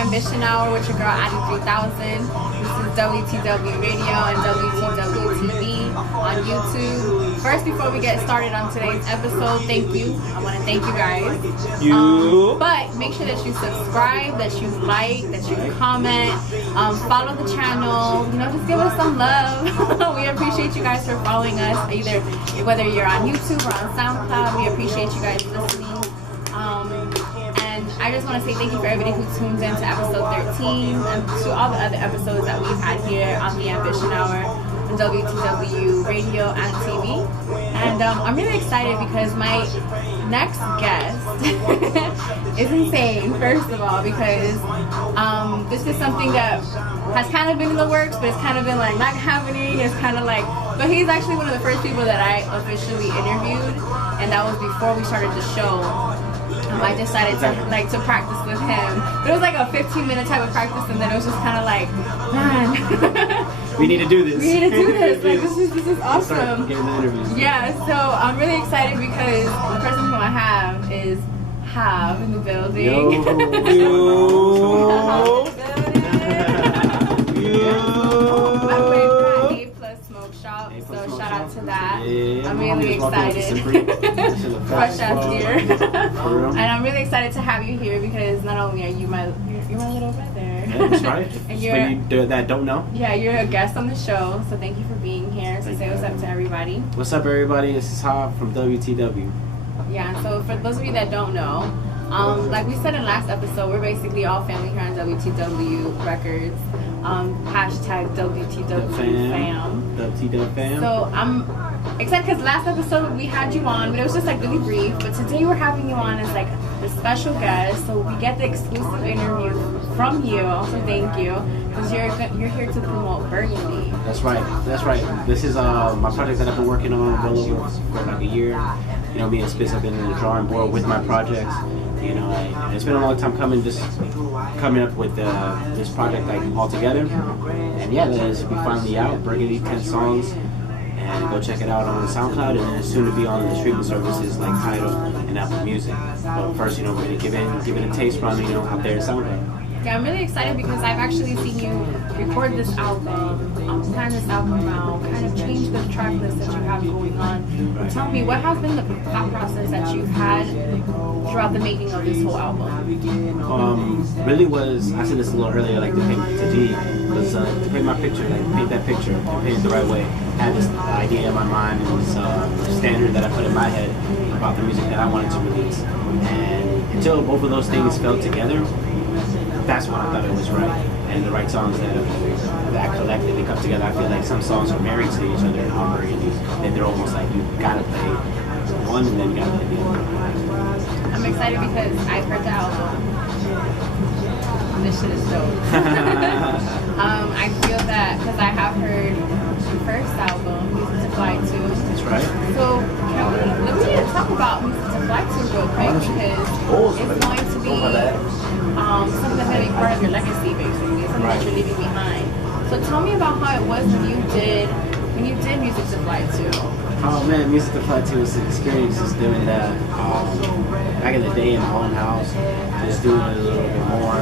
Ambition Hour with your girl Addie 3000. This is WTW Radio and WTW TV on YouTube. First, before we get started on today's episode, thank you. I want to thank you guys. But make sure that you subscribe, that you like, that you comment, follow the channel. You know, just give us some love. We appreciate you guys for following us, either whether you're on YouTube or on SoundCloud. We appreciate you guys listening. And I just want to say thank you for everybody who tunes in to episode 13 and to all the other episodes that we've had here on the Ambition Hour on WTW Radio and TV. And I'm really excited because my next guest is insane, first of all, because this is something that has kind of been in the works, but it's kind of been like not happening. It's kind of like, but he's actually one of the first people that I officially interviewed, and that was before we started the show. I decided to practice with him. It was like a 15-minute type of practice, and then it was just kind of like, man, we need to do this. We need to do this. Like, this is awesome. Getting the interviews. Yeah, so I'm really excited because the person who I have is Jav in the building. So shout out to that. I'm really excited. Fresh out here. And I'm really excited to have you here because not only are you my little brother. Yeah, that's right. And for you that don't know. Yeah, you're a guest on the show, so thank you for being here. So say what's up to everybody. What's up, everybody? This is Jav from WTW. Yeah, so for those of you that don't know, like we said in last episode, we're basically all family here on WTW Records. Hashtag WTW fam. WTW fam. So I'm excited because last episode we had you on, but it was just like really brief. But today we're having you on as like the special guest, so we get the exclusive interview from you. So thank you, because you're here to promote Burgundy. That's right. That's right. This is my project that I've been working on well over for like a year. You know, me and Spitz have been in the drawing board with my projects. You know, it's been a long time coming, just coming up with this project like all together. And yeah, this will be finally out. Burgundy, 10 songs, and go check it out on SoundCloud, and then it's soon to be on the streaming services like Tidal and Apple Music. But first, you know, we're gonna give it a taste from out there in SoundCloud. Yeah, I'm really excited because I've actually seen you record this album, plan this album out, kind of change the track list that you have going on. Tell me, what has been the thought process that you've had throughout the making of this whole album? Really was, I said this a little earlier, like to G, was to paint my picture, like paint that picture, and paint it the right way. I had this idea in my mind and this standard that I put in my head about the music that I wanted to release. And until both of those things fell together, that's when I thought it was right, and the right songs that collectively come together. I feel like some songs are married to each other in Burgundy, that they're almost like you gotta play one and then you gotta play the other. I'm excited because I've heard the album. This shit is dope. I feel that because I have heard the first album, Music to Fly To. That's right. So let me talk about Music to Fly To real quick because it's going to be something that's going to be part of your legacy, basically, something that you're leaving behind. So tell me about how it was when you did Music to Fly To. Oh man, Music to Fly To was an experience just doing that back in the day in my own house, just doing it a little bit more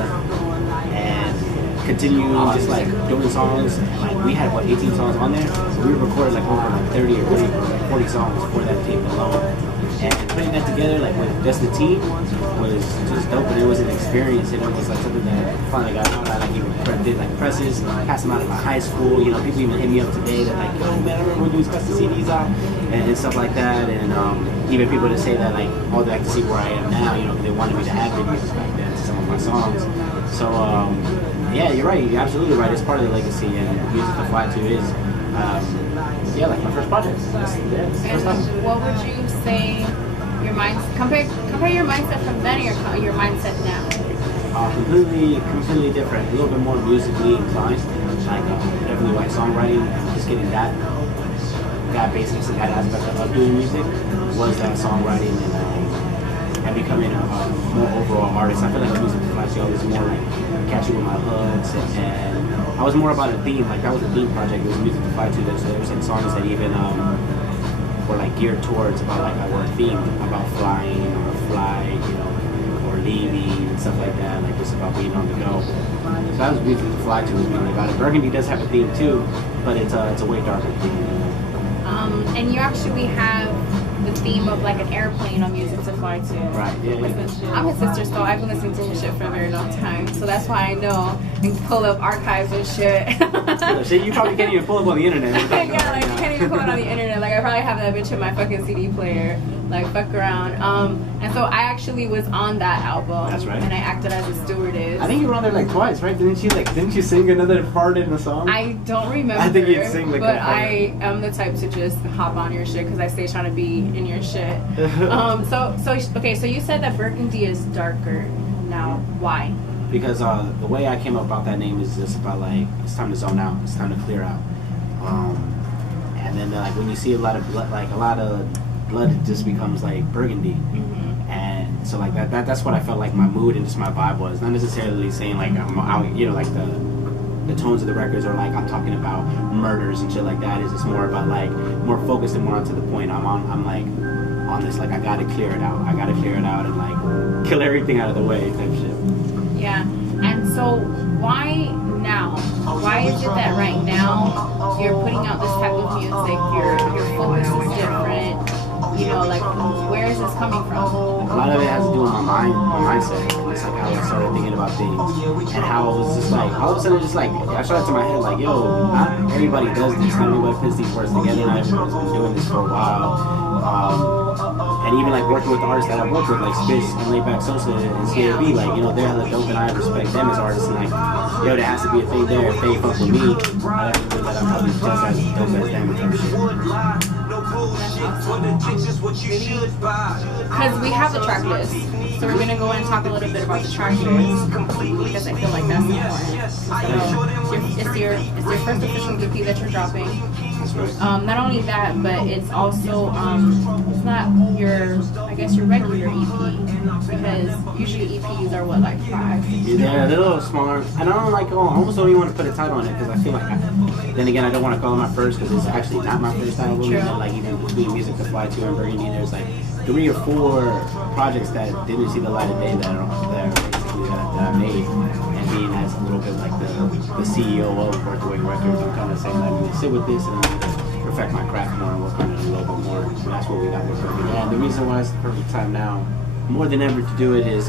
and continuing just like doing songs. Like we had 18 songs on there, so we recorded like over 30 or 40 songs for that tape alone. And putting that together, like with just the team, was just dope. And it was an experience, and it was like something that finally got out. I like even did like presses, passed them out at my high school. You know, people even hit me up today. They're like, "Yo, man, I remember when you was custom CDs out," and stuff like that. And even people that say that like, "Oh, they like to see where I am now." You know, they wanted me to have videos back then to some of my songs. So yeah, you're right. You're absolutely right. It's part of the legacy, and Music to Fly To is. Yeah, like my first project. And what would you say your mindset, compare your mindset from then or your mindset now? Completely different. A little bit more musically inclined. Like definitely like songwriting, just getting that basics and that aspect of doing music was that songwriting and becoming a more overall artist. I feel like Music to Fly To was more like catchy with my hooks and I was more about a theme. Like that was a theme project. It was Music to Fly To. So there was like songs that even were like geared towards about like our theme about flying or flight, you know, or leaving and stuff like that. Like just about being on the go. So that was Music to Fly To was mainly about it. Burgundy does have a theme too, but it's a way darker theme. And you actually have the theme of like an airplane on Music to Fly To. Right, yeah. I'm his sister, so I've been listening to his shit for a very long time. So that's why I know and pull up archives and shit. Shit, you probably can't even pull up on the internet. Yeah, like you can't even pull it on the internet. Like I probably have that bitch in my fucking CD player. Like fuck around. And so I actually was on that album. That's right. And I acted as a stewardess. I think you were on there like twice, right? Didn't you sing another part in the song? I don't remember. I think you'd sing like but that part. I am the type to just hop on your shit because I stay trying to be in your shit. Okay, so you said that Burgundy is darker. Now, why? Because the way I came up about that name is just about like it's time to zone out, it's time to clear out, and then like when you see a lot of blood, it just becomes like burgundy, and so like that's what I felt like my mood and just my vibe was. Not necessarily saying like I'm out, like the tones of the records or like I'm talking about murders and shit like that. It's just more about like more focused and more on to the point. I'm like on this like I gotta clear it out and like kill everything out of the way type shit. Yeah, and so why now? Why is it that right now you're putting out this type of music? Your focus is different. Like where is this coming from? A lot of it has to do with my mindset. It's like how I started thinking about things and how it was just like all of a sudden just like I shot it to my head like yo, not everybody does this. Not everybody puts these words together. Not everybody's been doing this for a while. And even like working with the artists that I work with, like Spitz and Laidback, Sosa and CAB, like they're hella dope and I respect them as artists. And like yo, there has to be a thing there. If they fuck with me, I have to feel that I'm probably just as dope as them and shit. Because we have the track list, so we're gonna go and talk a little bit about the track list because I feel like that's important. So it's your first official EP that you're dropping. Not only that, but it's also it's not your regular EP because usually EPs are what, like 5? Yeah, they're a little smaller. And I don't I almost don't even want to put a title on it because I feel like then again I don't want to call it my first because it's actually not my first album. True. And like even between Music to Fly To and Burgundy, there's like 3 or 4 projects that didn't see the light of day that I made. And being as a little bit like the CEO of Burgundy Records, I'm kind of saying let me sit with this and perfect my craft more and work on it a little bit more. And that's what we got with Burgundy. And the reason why it's the perfect time now, more than ever, to do it is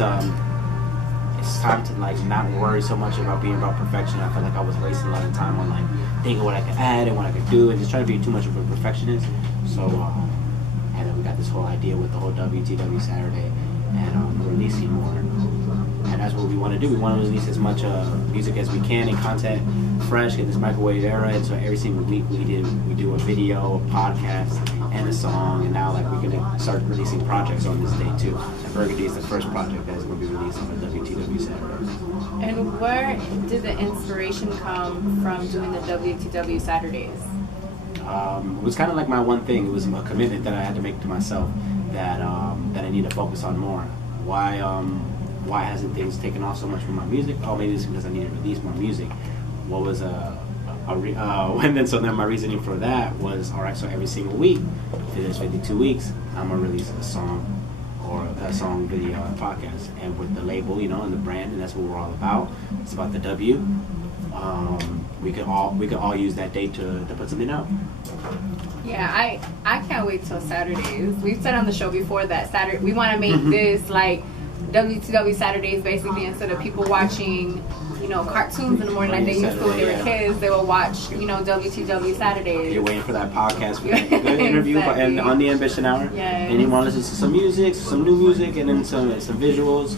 it's time to like not worry so much about being about perfection. I felt like I was wasting a lot of time on like thinking what I could add and what I could do and just trying to be too much of a perfectionist. So and then we got this whole idea with the whole WTW Saturday and releasing more. And that's what we want to do. We want to release as much music as we can and content fresh in this microwave era. And so every single week we do a video, a podcast, and a song. And now like we're gonna start releasing projects on this day too. And Burgundy is the first project that's gonna be released on the WTW Saturday. And where did the inspiration come from doing the WTW Saturdays? It was kind of like my one thing. It was a commitment that I had to make to myself that I need to focus on more. Why hasn't things taken off so much from my music? Oh, maybe it's because I need to release more music. What was then my reasoning for that was, all right, so every single week for this 52 weeks, I'm gonna release a song or a song, video, and podcast, and with the label, and the brand, and that's what we're all about. It's about the W. We could all use that date to put something out. Yeah, I can't wait till Saturdays. We've said on the show before that Saturday we want to make this like WTW Saturdays basically, instead of people watching cartoons in the morning like they used to when they were kids. They will watch WTW Saturdays. You're waiting for that podcast for that good interview exactly. And on the Ambition Hour. Yes. And you want to listen to some music, some new music, and then some visuals,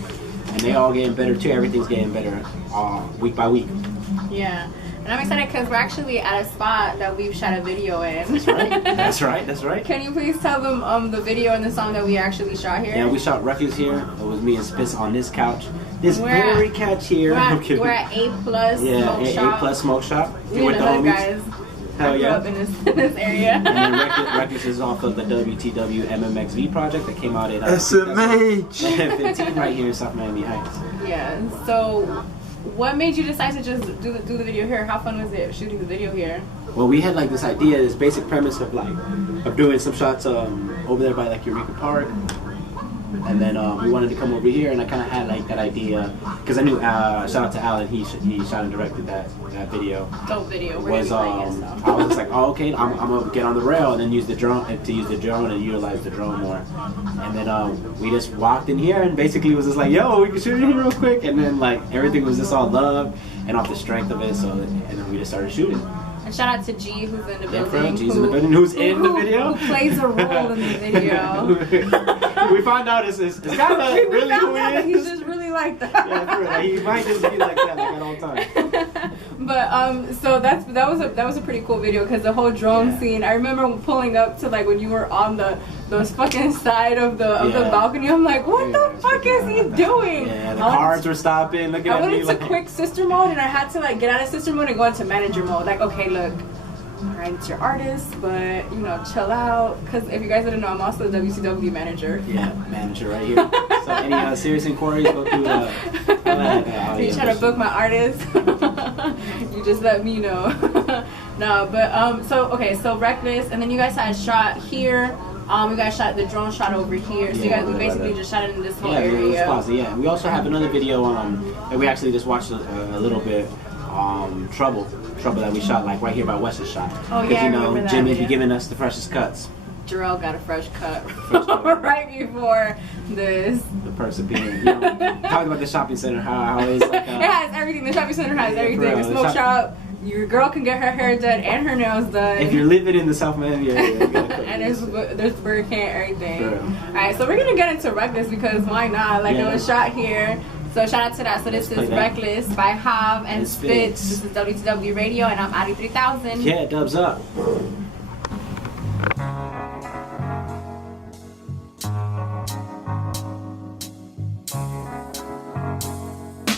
and they all getting better too. Everything's getting better week by week. Yeah. And I'm excited because we're actually at a spot that we've shot a video in. That's right. Can you please tell them the video and the song that we actually shot here? Yeah, we shot Refuse here. It was me and Spitz on this couch. This very couch here. We're at A+ Smoke Shop. A+ Smoke Shop. We in the hood, guys. Hell yeah. Up in this area. And then Reckless is off of the WTW MMXV project that came out in SMH 15 right here in South Miami Heights. Yeah, so what made you decide to just do the video here? How fun was it shooting the video here? Well, we had like this idea, this basic premise of doing some shots over there by like Eureka Park, And then we wanted to come over here, and I kind of had like that idea because I knew. Shout out to Alan. He shot and directed that video. Dope video. Was I was just like, oh, okay, I'm gonna get on the rail and then use the drone and utilize the drone more. And then we just walked in here and basically was just like, yo, we can shoot it here real quick. And then like everything was just all love and off the strength of it. So and then we just started shooting. And shout out to G, who's in the building. G's in the building. Who's in the video? Who plays a role in the video. We found out it's kind of really who he is. He's just really like that. Yeah, for real. He might just be like that at all times. But so that was a pretty cool video because the whole drone scene. I remember pulling up to like when you were on those fucking side of the balcony. I'm like, what the fuck is he doing? Yeah, the cars were stopping, looking at me. I went into quick sister mode and I had to like get out of sister mode and go into manager mode. Like, okay, look, alright, it's your artist, but you know, chill out. Because if you guys didn't know, I'm also the WTW manager. Yeah, manager right here. So any serious inquiries, go through. You trying to book my artist? You just let me know. No, but so Reckless, and then you guys had shot here. You guys shot the drone shot over here. So you guys basically just shot it in this whole area. Yeah, we also have another video that we actually just watched a little bit. Trouble that we shot like right here by West's shot. Oh yeah, I remember that. Jimmy be giving us the freshest cuts. Jarrell got a fresh cut right before this. The perseverance. Talk about the shopping center. How it's like. It has everything. The shopping center has everything. The smoke shop. Your girl can get her hair done and her nails done. If you're living in the South Miami area, and there's Burger King and everything. All right, so we're gonna get into Reckless because why not? Like it was shot here. So shout out to that. So this is Reckless by Jav and Spitz. This is WTW Radio and I'm Addy 3000. Yeah, dubs up.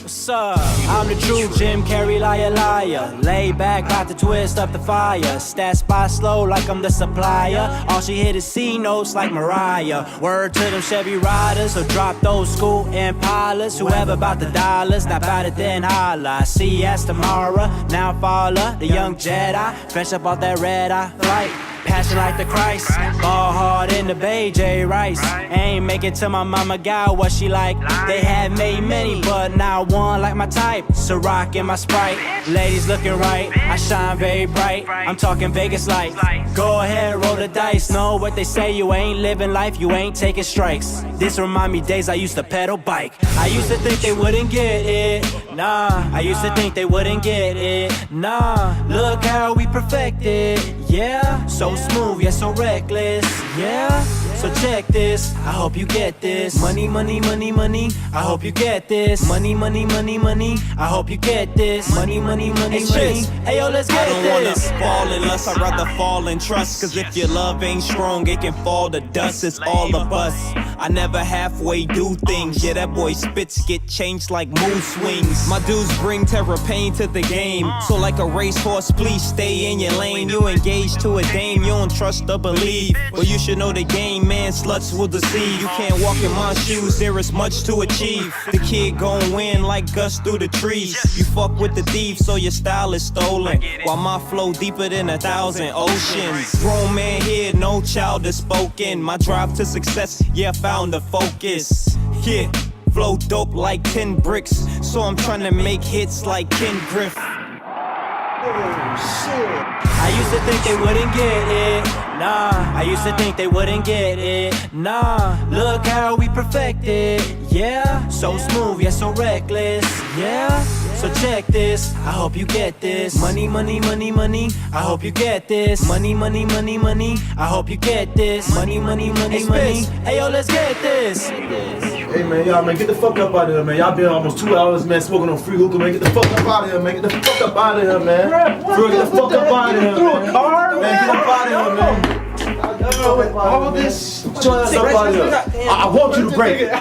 What's up? I'm the true Jim Carrey, liar. Laid back, about to twist up the fire. Stat spot slow like I'm the supplier. All she hit is C notes like Mariah. Word to them Chevy riders, so drop those school Impalas. Whoever about the dollars, not about it then holla. CS tomorrow, now follow the young Jedi. Fresh up off that red eye flight. Passion like the Christ, ball hard in the Bay, J. Rice. Ain't make it to my mama got what she like. They have made many, but not one like my type. Ciroc in my Sprite, ladies looking right. I shine very bright, I'm talking Vegas lights. Go ahead, roll the dice. Know what they say, you ain't living life, you ain't taking strikes. This remind me days I used to pedal bike. I used to think they wouldn't get it, nah. I used to think they wouldn't get it, nah. Look how we perfected, yeah. So smooth, yeah, so reckless, yeah. So check this, I hope you get this. Money, money, money, money, I hope you get this. Money, money, money, money, I hope you get this. Money, money, money, money, hey yo, let's get this. I don't wanna fall in lust, I'd rather fall in trust. Cause if your love ain't strong, it can fall to dust. It's all of us, I never halfway do things. Yeah, that boy Spitz get changed like mood swings. My dudes bring terror pain to the game. So like a racehorse, please stay in your lane. You engage to a dame, you don't trust or believe. But you should know the game, man, sluts will deceive. You can't walk in my shoes, there is much to achieve. The kid gon' win like Gus through the trees. You fuck with the thief, so your style is stolen. While my flow deeper than 1,000 oceans. Grown man here, no child is spoken. My drive to success, yeah, found the focus. Yeah, flow dope like 10 bricks. So I'm trying to make hits like Ken Griff. Oh shit. I used to think they wouldn't get it, nah. I used to think they wouldn't get it, nah. Look how we perfected, yeah. So smooth, yeah, so reckless, yeah. So check this, I hope you get this. Money, money, money, money, I hope you get this. Money, money, money, money, I hope you get this. Money, money, money, money, hey yo, let's get this. Hey man, y'all man, get the fuck up out of here, man. Y'all been almost 2 hours, man, smoking on free hookah, man. Get the fuck up out of here, man. Get the fuck up out of here, man. Bro, get the fuck up out of here, man. Man, get up out of here, man. All this, get your ass up out of here. I want you to break it.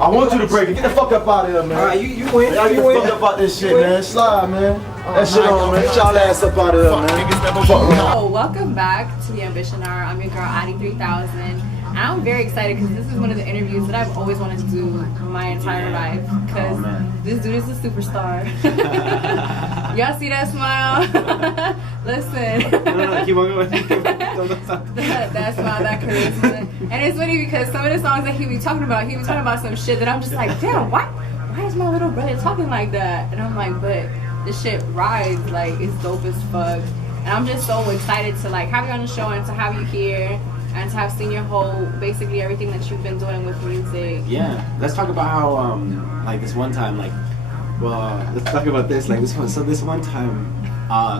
I want you to break it. Get the fuck up out of here, man. Alright, you win. Y'all get the fuck up out this shit, man. Slide, man. That shit on, man. Get y'all ass up out of here, man. So, welcome back to the Ambition Hour. I'm your girl, Addy 3000. And I'm very excited because this is one of the interviews that I've always wanted to do my entire life. Because this dude is a superstar. Y'all see that smile? Listen. No, keep on going. That smile, that charisma. And it's funny because some of the songs that he be talking about some shit that I'm just like, damn, why is my little brother talking like that? And I'm like, but this shit rides, like, it's dope as fuck. And I'm just so excited to like have you on the show and to have you here and to have seen your whole, basically everything that you've been doing with music. Yeah, let's talk about how like this one time, like, well, let's talk about this, like this one. So this one time,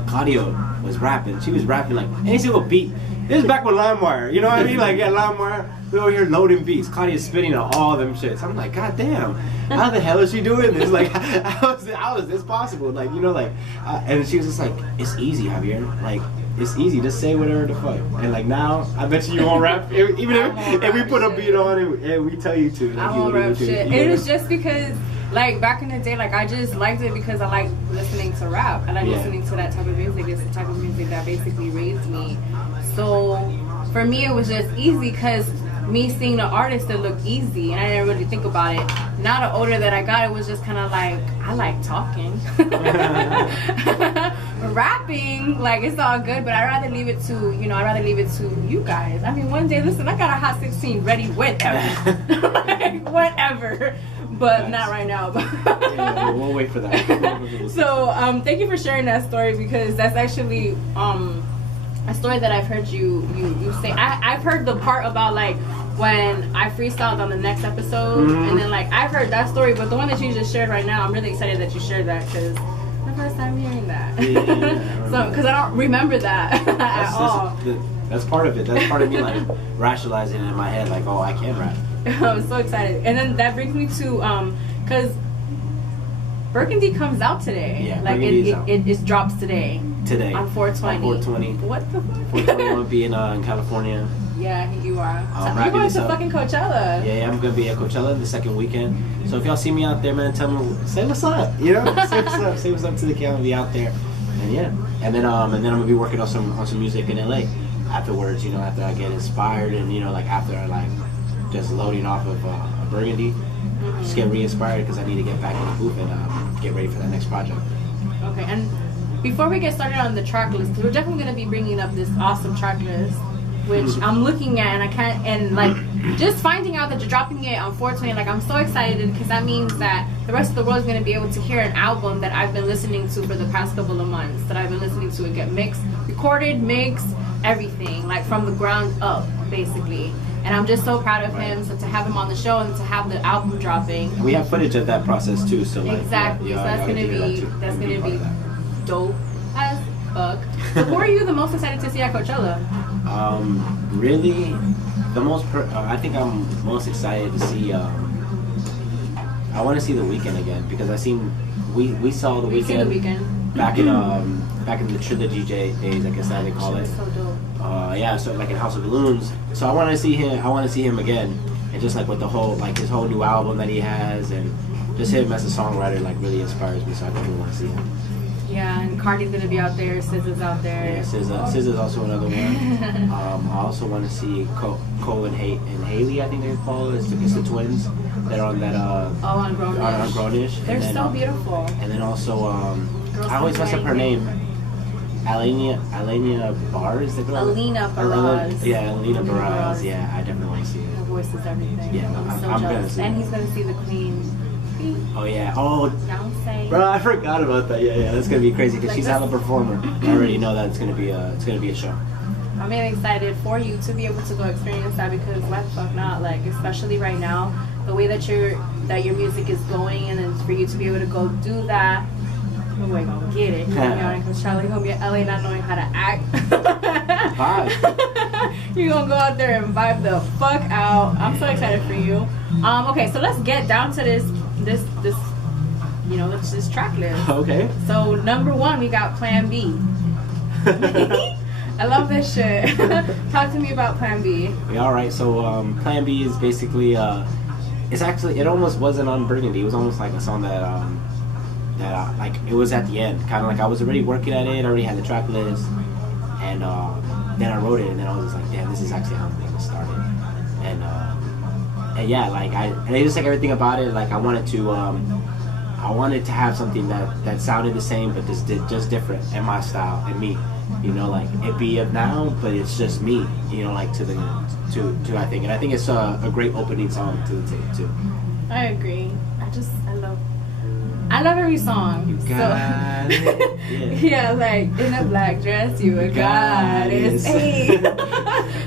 Claudio was rapping. She was rapping like any single beat. This is back with LimeWire, you know what I mean? Like, yeah, LimeWire. We over here loading beats. Claudia's spitting on all them shits. I'm like, God damn, how the hell is she doing this? Like, how is this possible? Like, you know, like, and she was just like, it's easy, Javier. Like, it's easy. Just say whatever the fuck. And like now, I bet you won't rap. Even if we put a beat on and we tell you to. Like, I won't rap shit. It was just because, like, back in the day, like, I just liked it because I like listening to rap. I like listening to that type of music. It's the type of music that basically raised me. So for me, it was just easy because me seeing the artist that looked easy, and I didn't really think about it. Now the older that I got, it was just kind of like, I like talking. Rapping, like, it's all good, but I'd rather leave it to, you guys. I mean, one day, listen, I got a Hot 16 ready whenever. Like, whatever. But not right now. Yeah, we'll wait for that. So, thank you for sharing that story because that's actually, a story that I've heard you say. I've heard the part about like when I freestyled on the next episode, and then like I've heard that story, but the one that you just shared right now, I'm really excited that you shared that because the first time hearing that. Yeah, so because I don't remember that at all. That's part of it. That's part of me like rationalizing it in my head, like, oh, I can rap. I'm so excited, and then that brings me to because Burgundy comes out today. Yeah, like it drops today. Today. On 420. On 420. What the fuck? 420 won't be in California. Yeah, you are. You're going to fucking Coachella. Yeah, I'm going to be at Coachella the second weekend. So if y'all see me out there, man, tell me, say what's up. You know? Say what's up. Say what's up to the community out there. And yeah. And then I'm going to be working on some music in LA afterwards, you know, after I get inspired and, you know, like after I like just loading off of Burgundy. Just get re-inspired because I need to get back in the booth and get ready for that next project. Okay, and before we get started on the track list, because we're definitely going to be bringing up this awesome track list, which I'm looking at, and I can't, and like just finding out that you're dropping it on 420, like I'm so excited because that means that the rest of the world is going to be able to hear an album that I've been listening to for the past couple of months, that I've been listening to it get mixed, recorded, mixed, everything, like from the ground up, basically. And I'm just so proud of him. So to have him on the show and to have the album dropping, and we have footage of that process too. So like, exactly. Yeah, so that's gonna be dope as fuck. So who are you the most excited to see at Coachella? Really, the most. I think I'm most excited to see. I want to see The Weeknd again because we saw The Weeknd back in the Trilogy days, I guess how they call it. So dope. Yeah, so like in House of Balloons. So I want to see him again, and just like with the whole like his whole new album that he has, and just him as a songwriter like really inspires me. So I definitely want to see him. Yeah, and Cardi's gonna be out there, SZA's out there. Yeah, SZA's also another one. I also want to see Cole and Haley, I think they're called. It's the twins that are on that. On Grownish. On Grownish. They're so beautiful. And then also, I always mess up her name. Alenia Barrs, the girl? Alina Barras. Yeah, Alina Barras. Yeah, I definitely want to see it. Her voice is everything. Yeah, I'm gonna see it. And he's gonna see the Queen. Oh yeah. Oh, Beyonce. bro, I forgot about that. Yeah, that's gonna be crazy because she's a hella performer. I already know that it's gonna be a show. I'm really excited for you to be able to go experience that because why the fuck not? Like, especially right now, the way that your music is going, and then for you to be able to go do that. We ain't gonna get it. Because Charlie gonna be in LA not knowing how to act. Vibe. You're gonna go out there and vibe the fuck out. I'm so excited for you. Okay, so let's get down to this track list. Okay. So number 1, we got Plan B. I love this shit. Talk to me about Plan B. Yeah, all right. So Plan B is basically it almost wasn't on Burgundy. It was almost like a song that like it was at the end, kind of like I was already working at it. I already had the track list, and then I wrote it, and then I was just like, damn, this is actually how I'm getting started. and yeah, like and I just like everything about it. Like I wanted to have something that sounded the same, but just different in my style and me. You know, like it be of now, but it's just me. You know, like to I think, and I think it's a great opening song to the tape too. I agree. I love every song. You got it. Yeah, like in a black dress, you a goddess. Hey,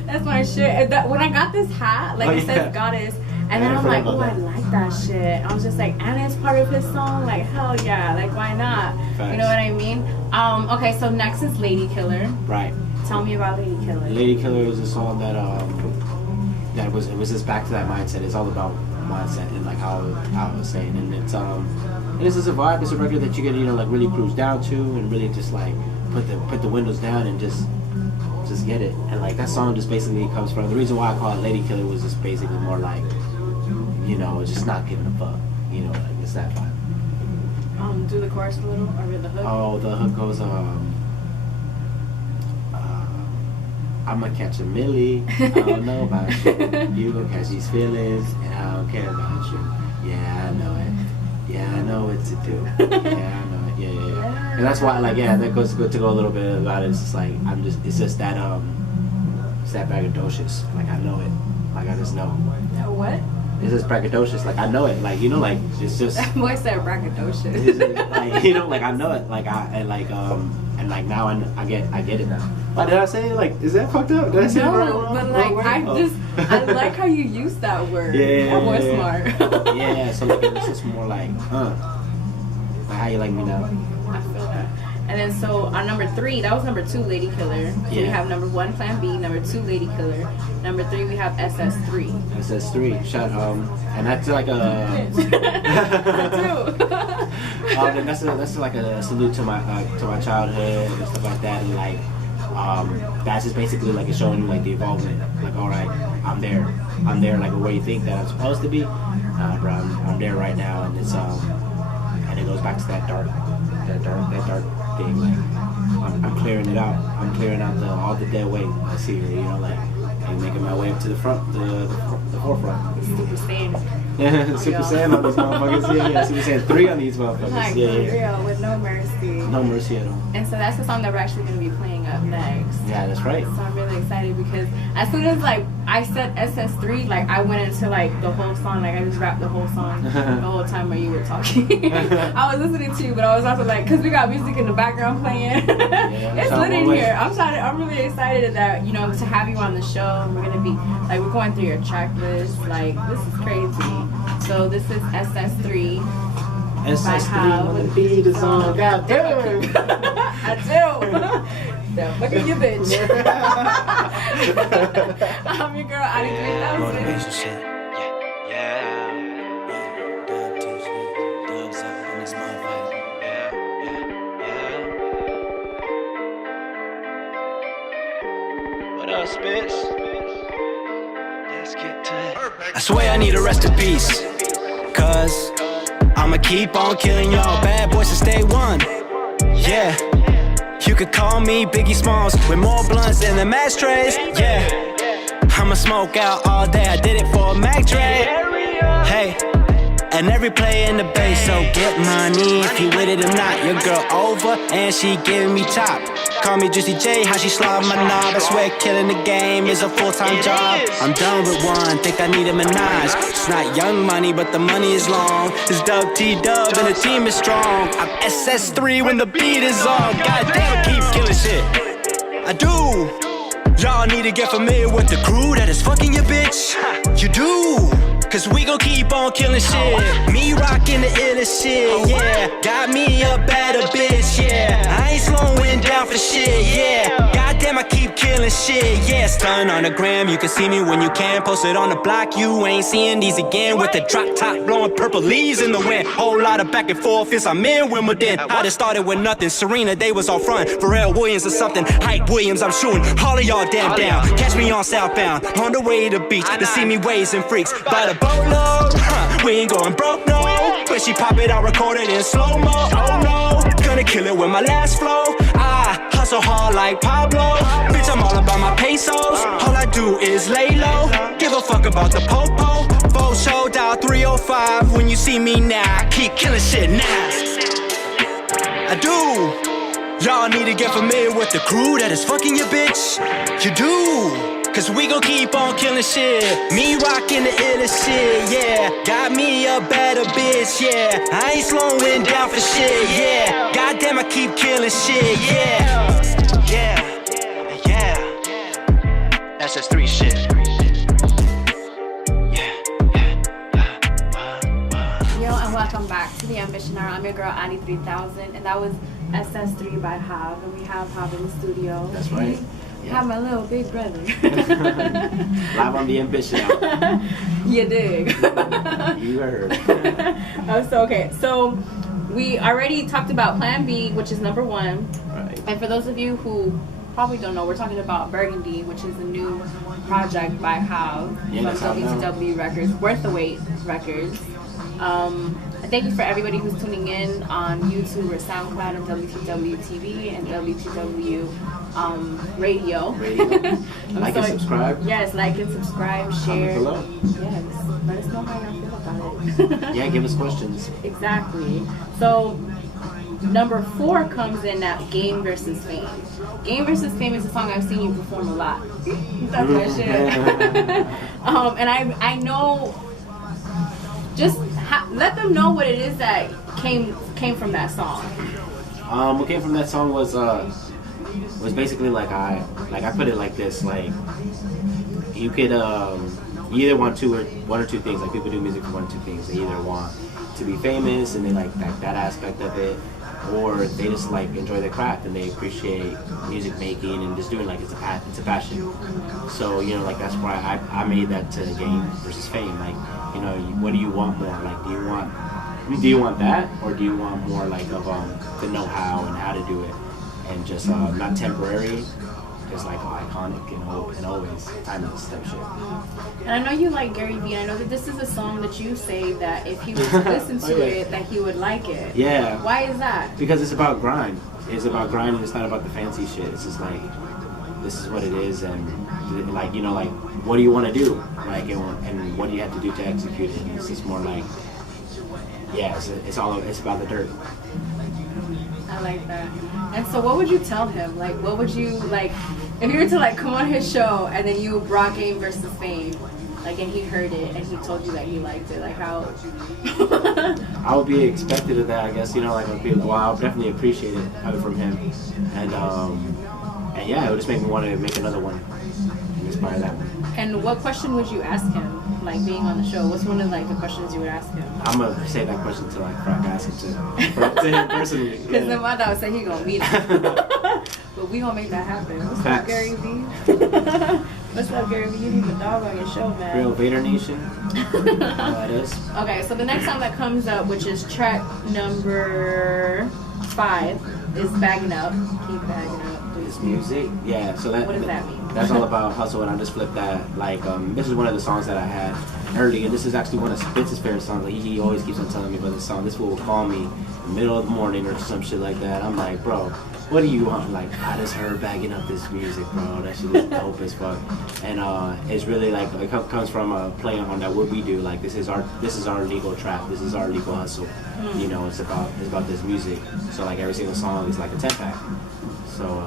that's my shit. When I got this hat, like it says goddess, and then I'm like, oh, I like that shit. I was just like, and it's part of his song. Like hell yeah, like why not? Facts. You know what I mean? Okay, so next is Lady Killer. Right. Tell me about Lady Killer. Lady Killer is a song that it was just back to that mindset. It's all about mindset and like how I was saying, and it's just a vibe. It's a record that you can, you know, like really cruise down to and really just like put the windows down and just get it. And like that song just basically comes from, the reason why I call it Lady Killer was just basically more like, you know, just not giving a fuck, you know, like it's that vibe. Do the chorus a little, or the hook? Oh, the hook goes I'ma catch a millie, I don't know about you. You gon' catch these feelings, and I don't care about you. Yeah, I know it. Yeah, I know what to do. Yeah, I know it. Yeah. And that's why, like, yeah, that goes to go a little bit about it. It's just like, it's just that, it's that braggadocious. Like, I know it. Like, I just know. What? It's just braggadocious. Like, I know it. Like, you know, like, it's just. That boy said braggadocious. Like, you know, like, I know it. Like, and like now I get it now. Why did I say it? Like, is that fucked up? Did I say it wrong? But like I like how you use that word. Yeah. That was smart. Yeah, so like it's just more like how you like me now. I feel that. And then so on number 3, that was number 2, Lady Killer. So we have number 1, Plan B. Number 2, Lady Killer. Number 3, we have SS3. SS3. Shout and that's like a. And that's like a salute to my childhood and stuff like that, and like. That's just basically like it's showing you like the involvement. Like, all right, I'm there like where you think that I'm supposed to be. Bro, I'm there right now, and it's and it goes back to that dark thing. Like, I'm clearing it out. I'm clearing out all the dead weight I see here. You know, like, and making my way up to the front, the forefront. Super Saiyan. Yeah, Super Saiyan on these motherfuckers. Yeah, Super Saiyan 3 on these motherfuckers. Like, yeah. Real, with no mercy. No mercy at all. And so that's the song that we're actually going to be playing up next. Yeah, that's right. So I'm really excited because as soon as like I said SS3, like I went into like the whole song, like I just rapped the whole song the whole time when you were talking. I was listening to you, but I was also like, because we got music in the background playing. It's lit in here. I'm really excited that, you know, to have you on the show. We're gonna be like, we're going through your track list. Like, this is crazy. So this is SS3. SS3 when the beat is on. God damn. I do. Look at you, bitch. I'm your girl, Adi 3000. Motivation shit. Yeah. Dubs up in this motherfucker. Yeah. What up, Spitz? Let's get to it. I swear I need a rest in peace. Cause I'ma keep on killing y'all bad boys since day one. Yeah. You could call me Biggie Smalls with more blunts than the ashtrays. Yeah, I'ma smoke out all day. I did it for a Mac Dre. Hey, and every play in the bass. So get money if you with it or not. Your girl over and she giving me top. Call me Juicy J, how she slide my knob. I swear killing the game is a full-time job. I'm done with one, think I need a Minaj. It's not young money, but the money is long. It's WTW and the team is strong. I'm SS3 when the beat is on. God damn it, keep killing shit. I do. Y'all need to get familiar with the crew that is fucking your bitch. You do. Cause we gon' keep on killing shit. Me rockin' the illest shit, yeah. Got me a better bitch, yeah. I ain't slowing down for shit, yeah. Goddamn, I keep killing shit, yeah. Stun on the gram, you can see me when you can. Post it on the block, you ain't seeing these again. With the drop top blowing purple leaves in the wind. Whole lot of back and forth, yes, I'm in Wimbledon. I just started with nothing, Serena, they was all front. Pharrell Williams or something, Hype Williams, I'm shooting all of y'all damn down. Catch me on southbound, on the way to the beach. To see me waves and freaks by the boatload. We ain't going broke, no. When she pop it, I'll record it in slow-mo. Oh no, gonna kill it with my last flow. I hustle hard like Pablo. Bitch, I'm all about my pesos. All I do is lay low. Give a fuck about the popo. Full Shoutout 305. When you see me now, I keep killing shit now. I do. Y'all need to get familiar with the crew that is fucking your bitch. You do. Cause we gon' keep on killing shit. Me rockin' the illest shit, yeah. Got me a better bitch, yeah. I ain't slowing down for shit, yeah. Goddamn, I keep killing shit, yeah. Yeah, yeah. That's just 3 shit. Yo, and welcome back to the Ambition Hour. I'm your girl, Annie 3000, and that was SS3 by Jav, and we have Jav in the studio. That's right. Yeah. Have my little big brother. Live on the Ambition Hour. You dig. You heard. So we already talked about Plan B, which is number 1. Right. And for those of you who probably don't know, we're talking about Burgundy, which is a new project by Jav from WTW Records, Worth the Wait Records. Thank you for everybody who's tuning in on YouTube or SoundCloud and WTW TV and WTW Radio. Like and subscribe. Yes, like and subscribe, share. Comment below. Yes, let us know how y'all feel about it. Yeah, give us questions. Exactly. So number 4 comes in at Game vs. Fame. Game vs. Fame is a song I've seen you perform a lot. That's my shit. And I know. Just let them know what it is that came from that song. What came from that song was basically like I put it like this, like you could you either want one or two things. Like people do music for 1 or 2 things. They either want to be famous and they like that aspect of it, or they just like enjoy their craft and they appreciate music making and just doing like it's a passion. So like that's why I made that to Game versus Fame. Like what do you want more? Like do you want that, or do you want more like of the know-how and how to do it, and just not temporary, just like iconic and always timeless type shit. And I know you like Gary Vee. I know that this is a song that you say that if he was to listen to it, that he would like it. Yeah. Why is that? Because it's about grind. It's about grind, and it's not about the fancy shit. It's just like this is what it is, and like like what do you want to do, like and what do you have to do to execute it. And it's just more like it's about the dirt. I like that. And so what would you tell him? Like what would you like if you were to like come on his show and then you brought Game versus Fame, like and he heard it and he told you that he liked it, like how I would be expected of that, I guess, like I would definitely appreciate it coming from him. And yeah, it would just make me want to make another one and inspire that one. And what question would you ask him, like being on the show? What's one of like the questions you would ask him? I'm gonna say that question till like I ask him to him personally. Because then my dog said he gonna meet him. But we gonna make that happen. What's up, Gary Vee? What's up, Gary Vee? You need a dog on your show, man. Real Vader Nation. That is. Okay, so the next song that comes up, which is track number 5, is Bagging Up. Keep bagging up. This music, yeah. So what does that mean? That's all about hustle, and I just flipped that. Like, this is one of the songs that I had early, and this is actually one of Spitz's favorite songs. Like, he always keeps on telling me about this song. This fool will call me in the middle of the morning or some shit like that. I'm like, bro, what do you want? Like, I just heard Bagging Up this music, bro. That shit is dope as fuck. And it's really like it comes from a play on that what we do. Like, this is our legal trap. This is our legal hustle. It's about this music. So like every single song is like a 10-pack. So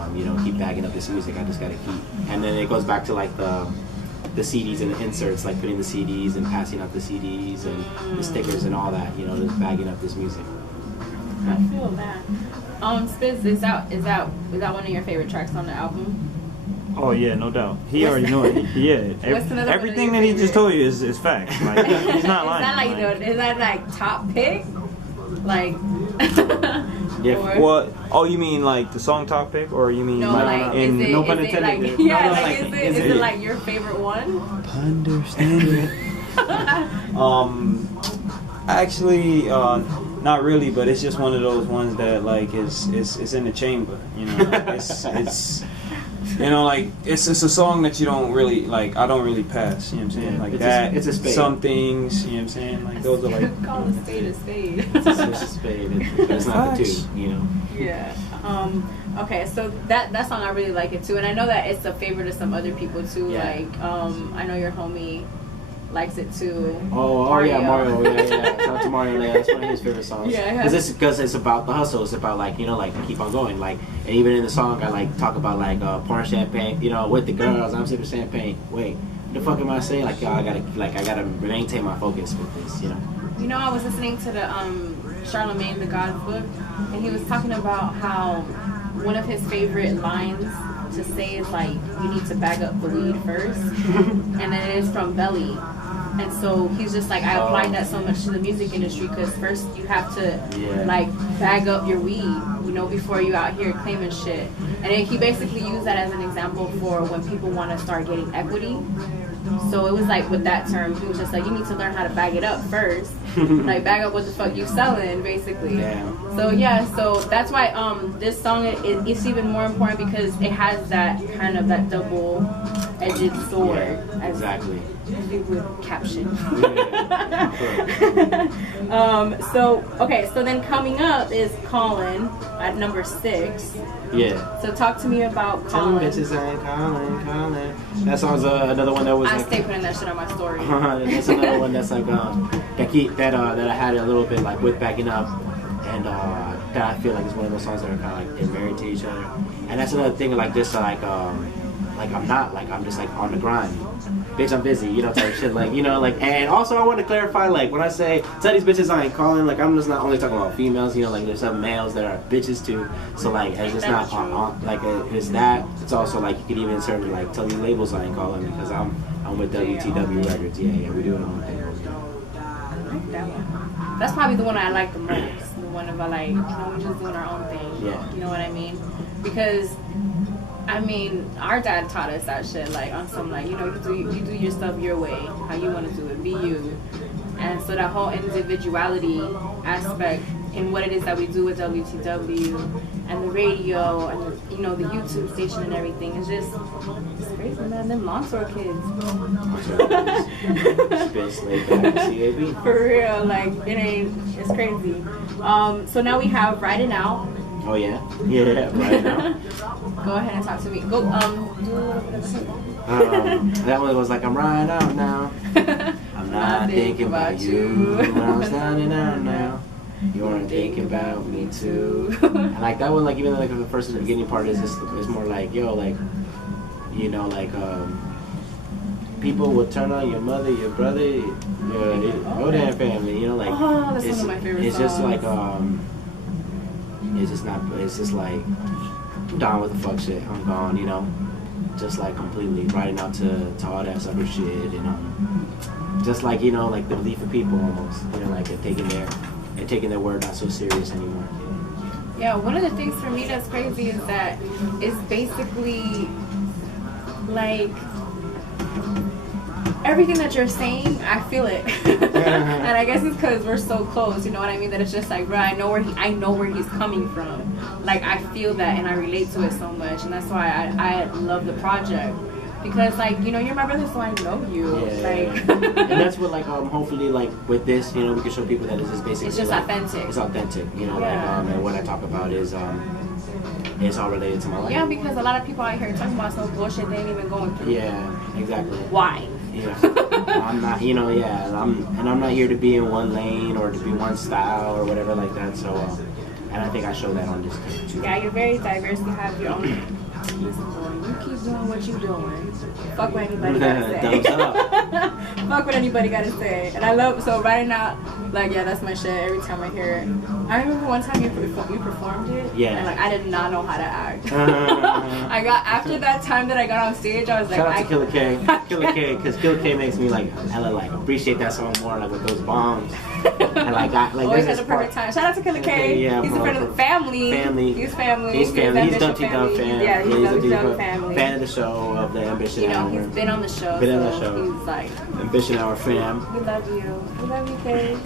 keep bagging up this music. I just gotta keep. And then it goes back to like the CDs and the inserts, like putting the CDs and passing out the CDs and the stickers and all that. Just bagging up this music. I feel that. Spitz, is that one of your favorite tracks on the album? Oh yeah, no doubt. He already know it. Yeah, everything that he just told you is facts. Like he's not lying. Is that like top pick? Like. Yeah. What? Oh, you mean like the song top pick, or you mean no, like in no pun intended? Is it like your favorite one? Understand it. Actually, not really, but it's just one of those ones that like is in the chamber. It's You know, like it's a song that you don't really like. I don't really pass. You know what I'm saying? Like it's that. It's a spade. Some things. You know what I'm saying? Like those are like. Call a spade a spade. It's a spade. It's not the two. You know. Yeah. Okay, so that song I really like it too, and I know that it's a favorite of some other people too. Yeah. Like I know your homie likes it too. Oh yeah, Mario. Yeah. Shout out to Mario. Yeah, that's one of his favorite songs. Yeah. Because it's about the hustle. It's about like keep on going. Like, and even in the song, I like talk about like pouring champagne. With the girls, I'm sipping champagne. Wait, what the fuck am I saying? Like, I gotta maintain my focus with this. I was listening to the Charlemagne the God's book, and he was talking about how one of his favorite lines to say is like, you need to bag up the weed first, and then it is from Belly. And so he's just like, I applied that so much to the music industry because first you have to like bag up your weed, before you out here claiming shit. And then he basically used that as an example for when people want to start getting equity. So it was like with that term, he was just like, you need to learn how to bag it up first. Like bag up what the fuck you selling, basically. Yeah. So that's why this song it's even more important because it has that kind of that double-edged sword. Yeah, exactly. You would caption. Yeah. So then coming up is Colin at number 6. Yeah. So talk to me about Tell Colin. bitches I ain't calling. That song's another one that was. I stay putting that shit on my story. That's another one that's like that I had a little bit like with backing up, and that I feel like is one of those songs that are kind of like they're married to each other. And that's another thing like this like I'm just like on the grind. Bitch, I'm busy, type of shit. And also I want to clarify, like, when I say tell these bitches I ain't calling, like, I'm just not only talking about females, like, there's some males that are bitches too. So, like, it's just not it's that. It's also, like, you could even insert, like, tell these labels I ain't calling because I'm with WTW Records. Yeah, we doing our own thing. I like that one. That's probably the one I like the most. The one of we're just doing our own thing. Yeah. You know what I mean? Because our dad taught us that shit, like, on some, like, you do your stuff your way, how you want to do it, be you. And so that whole individuality aspect in what it is that we do with WTW and the radio and, the YouTube station and everything is just, it's crazy, man. Them Longsword kids. Spitz, Laidback, CAB. For real, like, it's crazy. So now we have Riding Out. Oh yeah, right now. Go ahead and talk to me. Go, do a little bit of that one was like, I'm riding out now. I'm not thinking about you. When I'm standing out now, you aren't thinking about me too. And like that one, like even like the first the beginning part is more like, people will turn on your mother, your brother, your whole damn family. that's one of my favorite it's songs. just like it's just like I'm down with the fuck shit. I'm gone, just like completely riding out to all that sucker shit, just like like the belief of people almost, like they're taking their word not so serious anymore. Yeah, one of the things for me that's crazy is that it's basically like everything that you're saying, I feel it. And I guess it's because we're so close, you know what I mean? That it's just like, bro, I know where he's coming from. Like, I feel that and I relate to it so much. And that's why I love the project. Because, like, you're my brother, so I know you. Yeah. And that's what, like, hopefully, like, with this, we can show people that it's just basically, it's just like, authentic. It's authentic, and what I talk about is, it's all related to my life. Yeah, because a lot of people out here talking about some bullshit they ain't even going through. Yeah, exactly. Why? Yeah. I'm not, I'm not here to be in one lane or to be one style or whatever like that, so, and I think I show that on this tape, too. Yeah, you're very diverse. You have your own. Listen, boy, you keep doing what you're doing. Fuck what anybody gotta say. Thumbs up. Fuck what anybody gotta say. And I love, so right now, like, yeah, that's my shit every time I hear it. I remember one time you performed it. Yeah. And, like, I did not know how to act. After that time that I got on stage, I was like, shout out to Killer K. Because Killer K makes me, like, hella, like, appreciate that song more, like, with those bombs. And, like, always had a perfect time. Shout out to Killer K. Yeah, he's a friend of the family. He's family. He's family. He's WTW fan. Yeah, he's WTW family. Fan of the show, of the Ambition Hour. He's been on the show. He's like, Ambition Hour fam. We love you. We love you, Kay.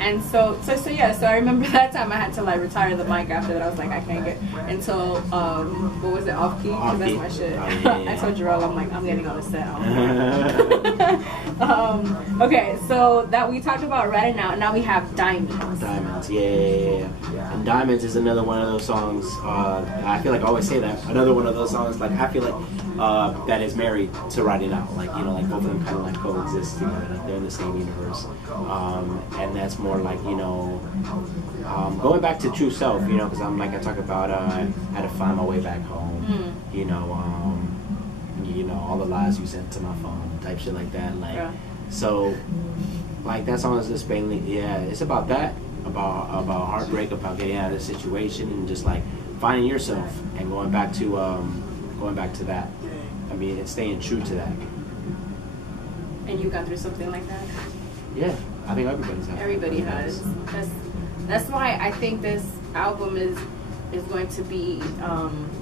And so I remember that time I had to like retire the mic after that. I was like, I can't get until what was it, off key? Because that's my shit. I told Jarrell, I'm like, I'm getting on the set. Okay, so that we talked about Red, and now we have Diamonds. Diamonds, yeah. And Diamonds is another one of those songs. I feel like I always say that. Another one of those songs. Like I feel like that is married to Riding Out. Like like both of them kind of like coexist together. Like they're in the same universe. And that's more like going back to true self. Because I'm like I talk about how to find my way back home. All the lies you sent to my phone, type shit like that. So, like that song is just mainly it's about that, about heartbreak, about getting out of the situation, and just like finding yourself and going back to that. I mean, and staying true to that. And you got through something like that? Yeah, I think everybody's had. Everybody has. That's why I think this album is going to be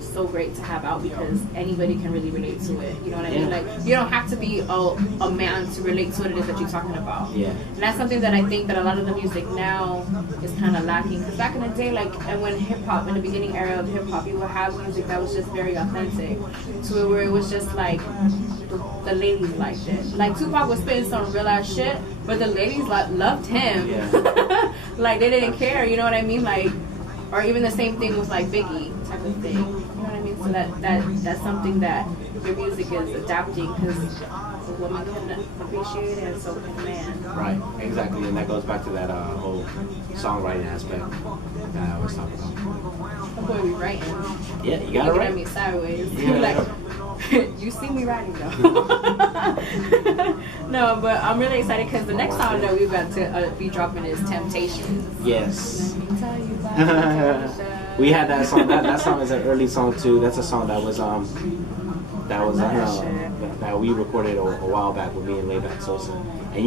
so great to have out, because anybody can really relate to it. You know what I mean? Like, you don't have to be a man to relate to what it is that you're talking about. Yeah. And that's something that I think that a lot of the music now is kind of lacking. Because back in the day, like, and when hip hop, in the beginning era of hip hop, you would have music that was just very authentic, to where it was just like the ladies liked it. Like Tupac was spitting some real ass shit, but the ladies loved him. Yeah. Like they didn't care. You know what I mean? Like. Or even the same thing with like Biggie type of thing. You know what I mean? So that's something that your music is adapting, because a woman can appreciate it and so can a man. Right, exactly. And that goes back to that whole songwriting aspect that I always talk about. Oh boy, we writing. Yeah, you gotta write. Looking at me sideways. Yeah. Like, you see me writing though. No, but I'm really excited because the next song that we're about to be dropping is Temptations. Yes. Let me tell you about we had that song. That song is an early song too. That's a song that was that we recorded a while back with me and Laidback Sosa. And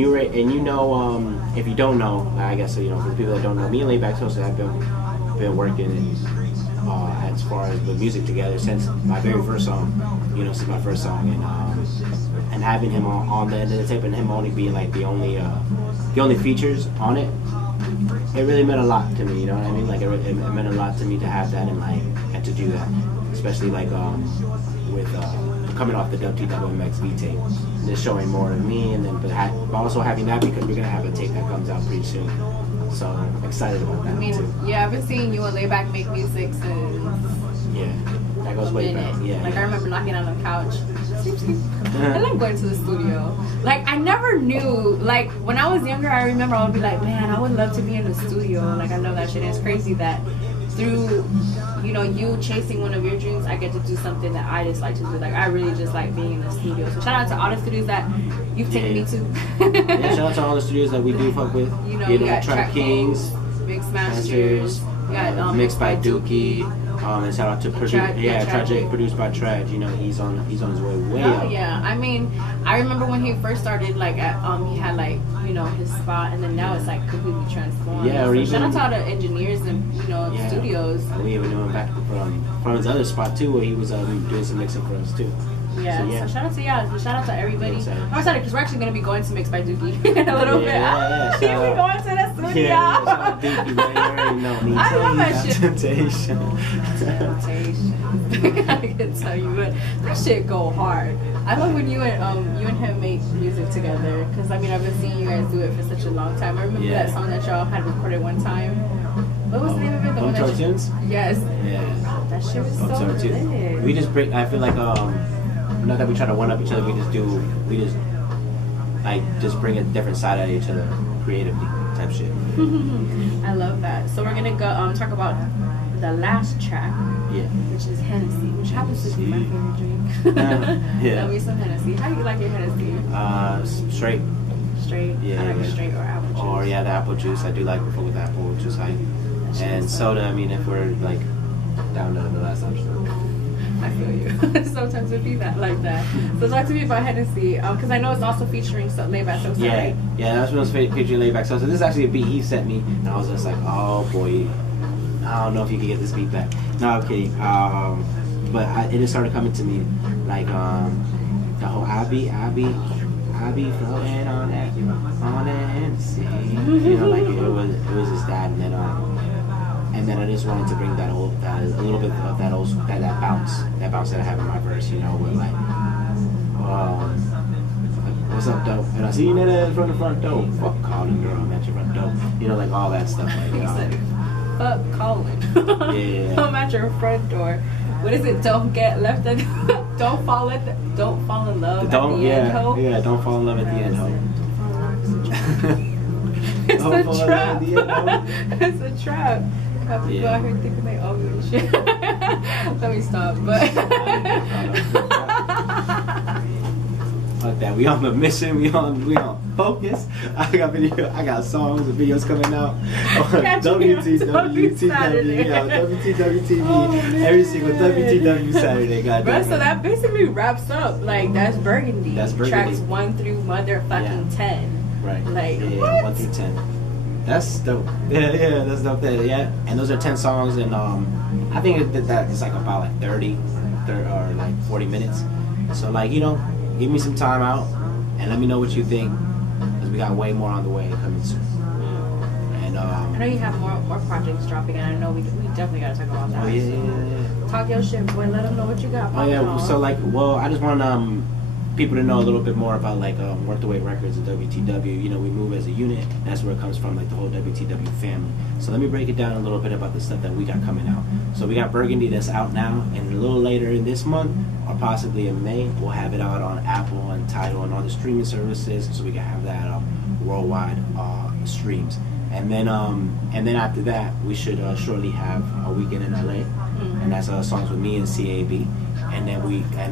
if you don't know, I guess for the people that don't know, me and Laidback Sosa have been working as far as the music together since my very first song. Since my first song, and having him on the end of the tape, and him only being like the only features on it. It really meant a lot to me, you know what I mean? Like it meant a lot to me to have that and to do that, especially like with coming off the WTW tape, just showing more of me, and then but also having that because we're gonna have a tape that comes out pretty soon, so I'm excited about that. I mean, too. Yeah, I've been seeing you and Laidback make music since that goes way back. Like I remember knocking on the couch. I like going to the studio. Like I never knew. Like when I was younger, I remember I would be like, man, I would love to be in the studio. Like I love that shit. And it's crazy that through you chasing one of your dreams, I get to do something that I just like to do. Like I really just like being in the studio. So shout out to all the studios that you've taken me to. Shout out to all the studios that we do fuck with. We got Track Kings, Mix Masters. We got Mixed by Dookie. And shout out to Tragic, produced by Traj. He's on his way up. Yeah, I mean, I remember when he first started, like he had like his spot, and then now it's like completely transformed. Yeah, so shout out to all the engineers and studios. We even knew him back from his other spot too, where he was doing some mixing for us too. Yeah, so shout out to y'all. Shout out to everybody. I'm excited because we're actually going to be going to Mix by Dookie in a little bit. Yeah, we're going to the studio. Yeah, shout out Dookie, man. I love that shit. Temptation. I can tell you, but that shit go hard. I love when you and him make music together, because I mean I've been seeing you guys do it for such a long time. I remember that song that y'all had recorded one time. What was the name of it? The one that Tunes? Yes. Yeah. That shit was so lit. We just break. I feel like not that we try to one up each other. We just bring a different side at each other creatively type shit. I love that. So we're gonna go talk about the last track. Yeah. Which is Hennessy, which happens to be my favorite drink. Love me some Hennessy. How do you like your Hennessy? Straight. Straight? Yeah. I like it straight or apple juice. Or the apple juice. I do like it with apple juice. And soda, I mean, if we're like down to the last option. I feel you. Sometimes it be like that. So talk to me about Hennessy, because I know it's also featuring Laidback Sosa. Yeah, that's when I was featuring Laidback Sosa. This is actually a beat he sent me, and I was just like, oh boy, I don't know if you can get this beat back. No, I'm kidding. But it just started coming to me, like the whole I I be floating on that Hennessy. You know, like it was just that, and then I just wanted to bring that a little bit of that bounce that I have in my verse. You know, where like, what's up, dope? And I see you from the front door. Fuck calling, girl, I'm at your front door. You know, like all that stuff. Like, fuck calling. Yeah. I'm at your front door. What is it? Don't get left at. Don't fall in love at the end, ho. Yeah, don't fall in love at the end, ho. It's a trap. It's a trap. Have people out here thinking they owe you and shit. Let me stop, but. Fuck that. We on the mission. We on focus. I got songs and videos coming out on WTW TV. Every single WTW Saturday. Bro, so that basically wraps up. Like that's Burgundy. That's Burgundy. Tracks 1 through motherfucking 10. Right. Like what? 1 through 10. That's dope. Yeah, that's dope. Yeah, and those are 10 songs, and I think that it's like about like 30 or like 40 minutes. So like, you know, give me some time out and let me know what you think, because we got way more on the way coming soon. And I know you have more projects dropping, and I know we definitely gotta talk about that. Oh yeah. Talk your shit, boy. Let them know what you got. Oh yeah. So like, well, I just want people to know a little bit more about like Worth the Wait Records and WTW. You know, we move as a unit. That's where it comes from, like the whole WTW family. So let me break it down a little bit about the stuff that we got coming out. So we got Burgundy that's out now, and a little later in this month, or possibly in May, we'll have it out on Apple and Tidal and all the streaming services, so we can have that worldwide streams. And then after that, we should shortly have a weekend in LA, and that's songs with me and CAB. And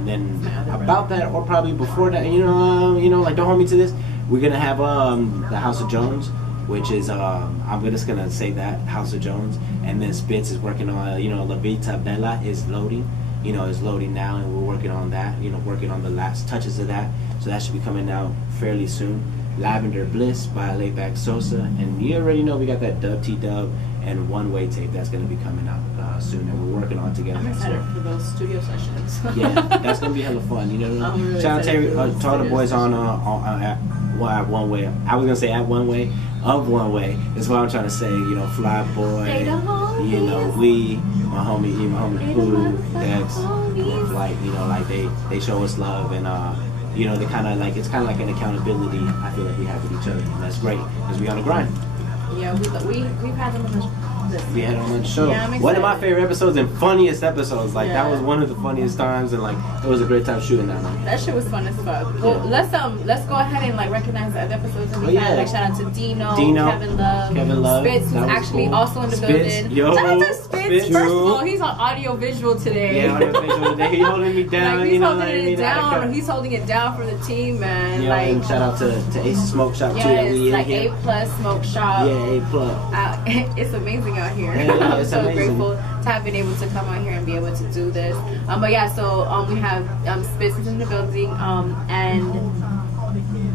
then about that, or probably before that, you know, like don't hold me to this. We're gonna have the House of Jones, which is I'm just gonna say that House of Jones, and then Spitz is working on La Vita Bella is loading, is loading now, and we're working on that, working on the last touches of that, so that should be coming out fairly soon. Lavender Bliss by Laidback Sosa, and you already know we got that WTW and One Way tape that's going to be coming out soon, and we're working on together. I'm excited for those studio sessions. Yeah, that's going to be hella fun. Really shout out to all the boys at One Way. I was going to say at One Way, of One Way is what I'm trying to say. Fly Boy, we, my homie Pooh, Dex, like they show us love, and they kind of like, it's kind of like an accountability I feel like we have with each other, and that's great because we on the grind. Yeah, we've had them on the show. We had them on the show. Yeah, one of my favorite episodes and funniest episodes. Like that was one of the funniest times, and like it was a great time shooting that one. That shit was fun as fuck. Well, let's go ahead and like recognize the other episodes that we had. Like shout out to Dino, Kevin Love, Spitz, who's actually also in the building. Yo, shout out to Spitz. First of all, he's on audio visual today. Yeah, audio visual today. He's holding me down. Like, he's holding it down for the team, man. And shout out to Ace Smoke Shop too. Yes, like A+ Smoke Shop. Yeah, A+. It's amazing out here. Yeah, I'm so grateful to have been able to come out here and be able to do this. But yeah, so we have Spitz in the building, and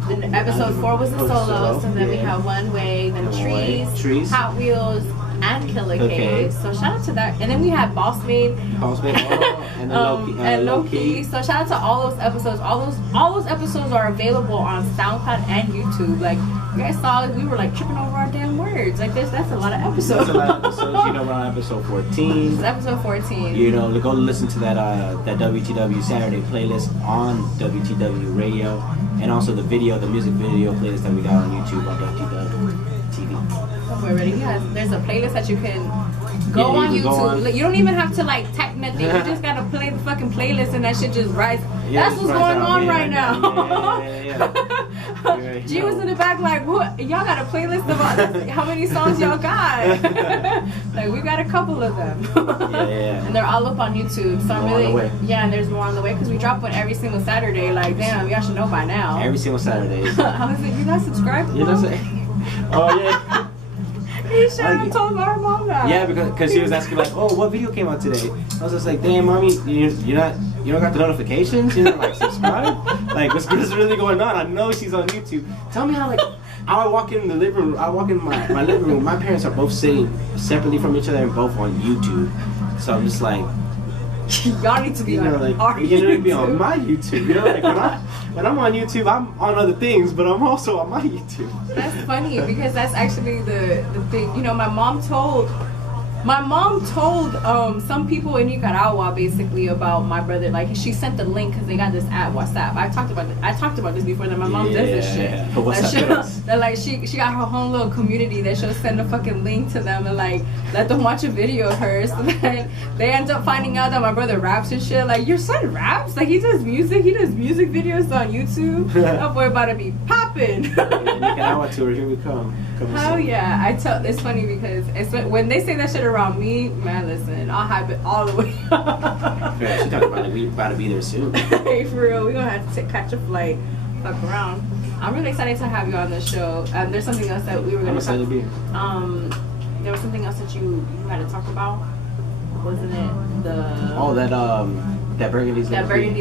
then episode 4 was the solos, and then we have One Way, then Trees, Hot Wheels, and Killer K. So shout out to that. And then we had Boss Made, and Low Key. So shout out to all those episodes. All those episodes are available on SoundCloud and YouTube. Like you guys saw, we were like tripping over our damn words. Like that's a lot of episodes. That's a lot of episodes. We're on episode 14. It's episode 14. Go listen to that WTW Saturday playlist on WTW Radio, and also the music video playlist that we got on YouTube on WTW TV. We're ready. There's a playlist that you can go on YouTube. You don't even have to like type nothing. You just gotta play the fucking playlist, and that shit just rises. That's what's going on right now. G was in the back like, what? Y'all got a playlist of how many songs y'all got? Like we got a couple of them. And they're all up on YouTube. So I'm really, and there's more on the way because we drop one every single Saturday. Like damn, y'all should know by now. Every single Saturday. I was like, you not subscribed? Oh yeah. He should have told our mom that. Yeah, because she was asking like, oh, what video came out today? I was just like, damn, mommy, you don't got the notifications? You don't like subscribe? Like, what's really going on? I know she's on YouTube. Tell me how I walk in the living room. I walk in my living room. My parents are both sitting separately from each other and both on YouTube. So I'm just like, Y'all need to be on like our you need to be on YouTube. my YouTube. You know, like when I'm on YouTube, I'm on other things, but I'm also on my YouTube. That's funny because that's actually the thing. You know, my mom told some people in Nicaragua basically about my brother. Like she sent the link because they got this app WhatsApp. I talked about this before. That my mom does this shit. That like she got her own little community that she'll send a fucking link to them and like let them watch a video of hers. So then they end up finding out that my brother raps and shit. Like your son raps? Like he does music videos on YouTube. That boy about to be popping. Nicaragua tour, here we come. Hell yeah! It's funny because when they say that shit around me, man. Listen, I'll hype it all the way up. Yeah, she talking about we about to be there soon. Hey, for real, we gonna have to catch a flight, fuck around. I'm really excited to have you on the show. There's something else that we were gonna talk. I'm excited to be here. There was something else that you had to talk about, wasn't it? That Burgundy's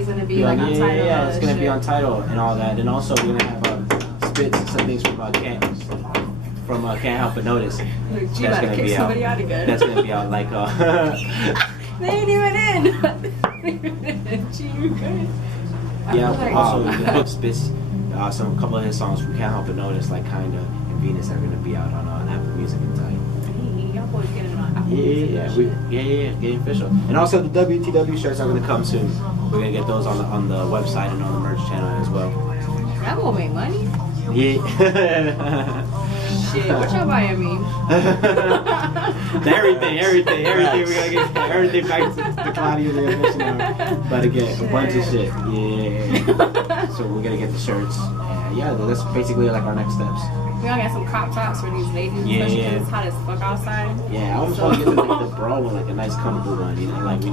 gonna be like on Tidal. Yeah, it's gonna be on Tidal and all that, and also we're gonna have Spitz and some things from Can't Help But Notice. Look, G about to kick somebody out again. That's gonna be out like They ain't even in. G, you good? Yeah, also Spitz, a couple of his songs from Can't Help But Notice, like Kinda and Venus, are gonna be out on Apple Music and Tidal. Hey, y'all boys getting it on Apple Music. Getting official. And also the WTW shirts are gonna come soon. We're gonna get those on the website and on the merch channel as well. That will make money. Yeah. Shit, what y'all buying me? everything. We gotta get everything back to Claudia and the About to get a bunch of shit. Yeah. So we're gonna get the shirts. Yeah, that's basically like our next steps. We gotta get some crop tops for these ladies, especially because it's hot as fuck outside. Yeah, I almost want to get the bra one, like a nice comfortable one. You know, like we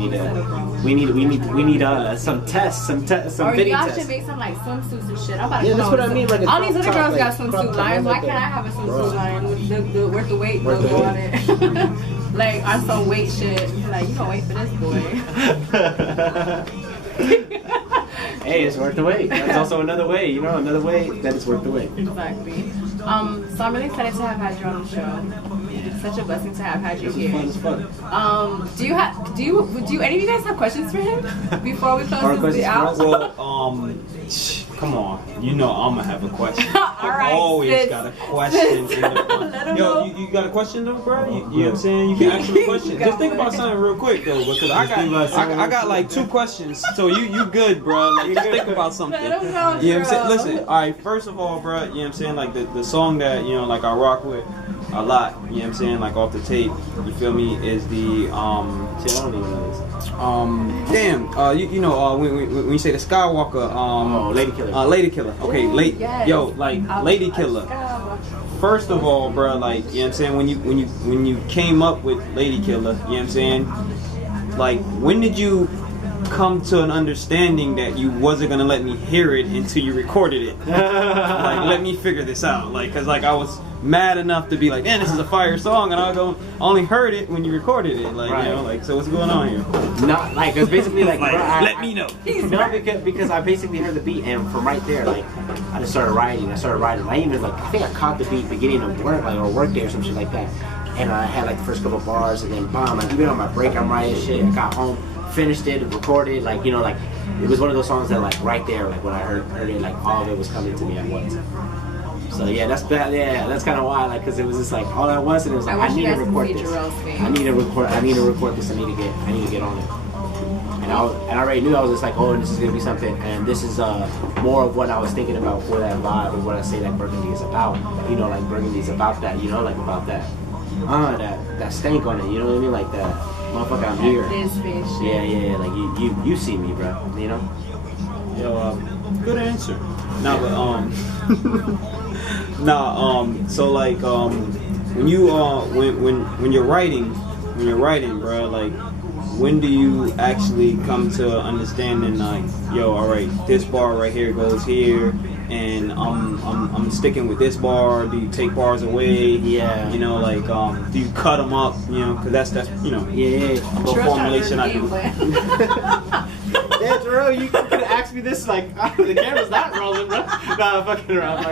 need some tests, some fitting tests. Or y'all should make some like swimsuits and shit. I'm about to that's what I mean. Like all these other girls got swimsuit lines. Why can't I have a swimsuit line with the worth the weight logo on it? Like on some weight shit. Like you gonna wait for this boy. Hey, it's worth the wait. That's also another way, another way that it's worth the wait. Exactly. So I'm really excited to have had you on the show. It's such a blessing to have had you here. This is fun. Do any of you guys have questions for him before we close this out? Well, come on. You know I'm gonna have a question. Alright, always got a question. Yo, you got a question though, bro? You know what I'm saying? You can ask him a question. Just think about something real quick though, because I got like 2 questions. So you good, bro? Like just think about something. You know what I'm saying? Listen, all right. First of all, bro, you know what I'm saying? Like the song that like I rock with a lot. You know what I'm saying? Like off the tape. You feel me? Is the I don't even know this. when you say the Skywalker, Lady Killer. Lady Killer. Okay, yes. Lady Killer. First of all, bro, like, you know what I'm saying, when you came up with Lady Killer, you know what I'm saying, like, when did you come to an understanding that you wasn't gonna let me hear it until you recorded it? Like, let me figure this out, like, cause like I was mad enough to be like, man, this is a fire song, and I only heard it when you recorded it, like, right. Like, so what's going on here? Not like it's basically like, let me know. No, because I basically heard the beat, and from right there, like, I just started writing. I even I think I caught the beat beginning of work, like, or work day or some shit like that, and I had like the first couple bars, and then bam, like even on my break, I'm writing shit. I got home, finished it, recorded, like, like it was one of those songs that like right there, like when I heard it, like all of it was coming to me at once. So yeah, that's kind of why, like, cause it was just like all at once, and it was like I need to record this. I need to record this. I need to get on it. And I already knew I was just like, oh, this is gonna be something, and this is more of what I was thinking about for that vibe, or what I say that Burgundy is about. Like Burgundy is about that, like about that stank on it. You know what I mean? Like that motherfucker, I'm here. Yeah. Like you see me, bro. Yo, good answer. Now, but so like when you when you're writing, bro, like when do you actually come to understanding like, yo, all right, this bar right here goes here, and I'm sticking with this bar? Do you take bars away? Yeah. Like do you cut them up? Because that's yeah. What formulation I do. Yeah, Jerome, you could have asked me this like the camera's not rolling, bro. Nah, fucking around.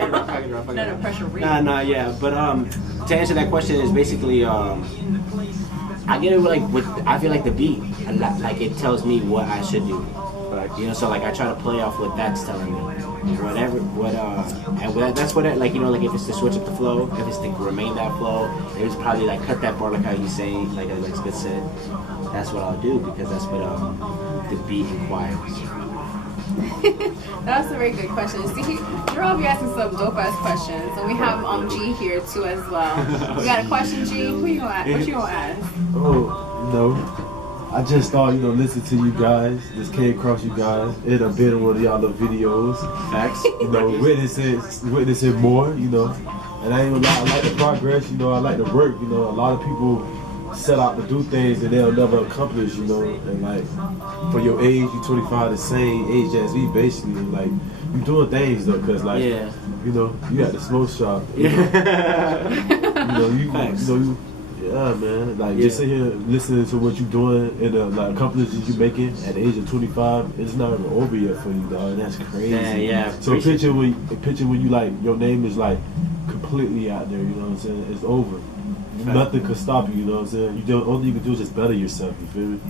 Yeah. But to answer that question is basically I get it I feel like the beat, like it tells me what I should do. You know, so like I try to play off what that's telling me. That's what like, you know, like if it's to switch up the flow, if it's to remain that flow, if it's probably like cut that bar like how you say, like Spitz said. That's what I'll do because that's what the beat requires. That's a very good question. See, you're all be asking some dope ass questions, and we have G here too as well. We got a question, G. What you gonna ask? Oh, no. I just started, you know, listening to you guys. Just came across you guys. It have been one of y'all little videos. Facts. You know, witnessing more, you know. And I ain't gonna lie, I like the progress, you know, I like the work, you know. A lot of people set out to do things and they'll never accomplish, you know. And like, for your age, you 25, the same age as me, basically. And like, you doing things though, cause like, you know, you at the smoke shop. You know, yeah, man. Like just sit here listening to what you're doing and the like accomplishments you're making at the age of 25, it's not even over yet for you, dog. That's crazy. Yeah. So picture when you like your name is like completely out there. You know what I'm saying? It's over. Nothing could stop you. You know what I'm saying? You don't. Only you can do is just better yourself. You feel me?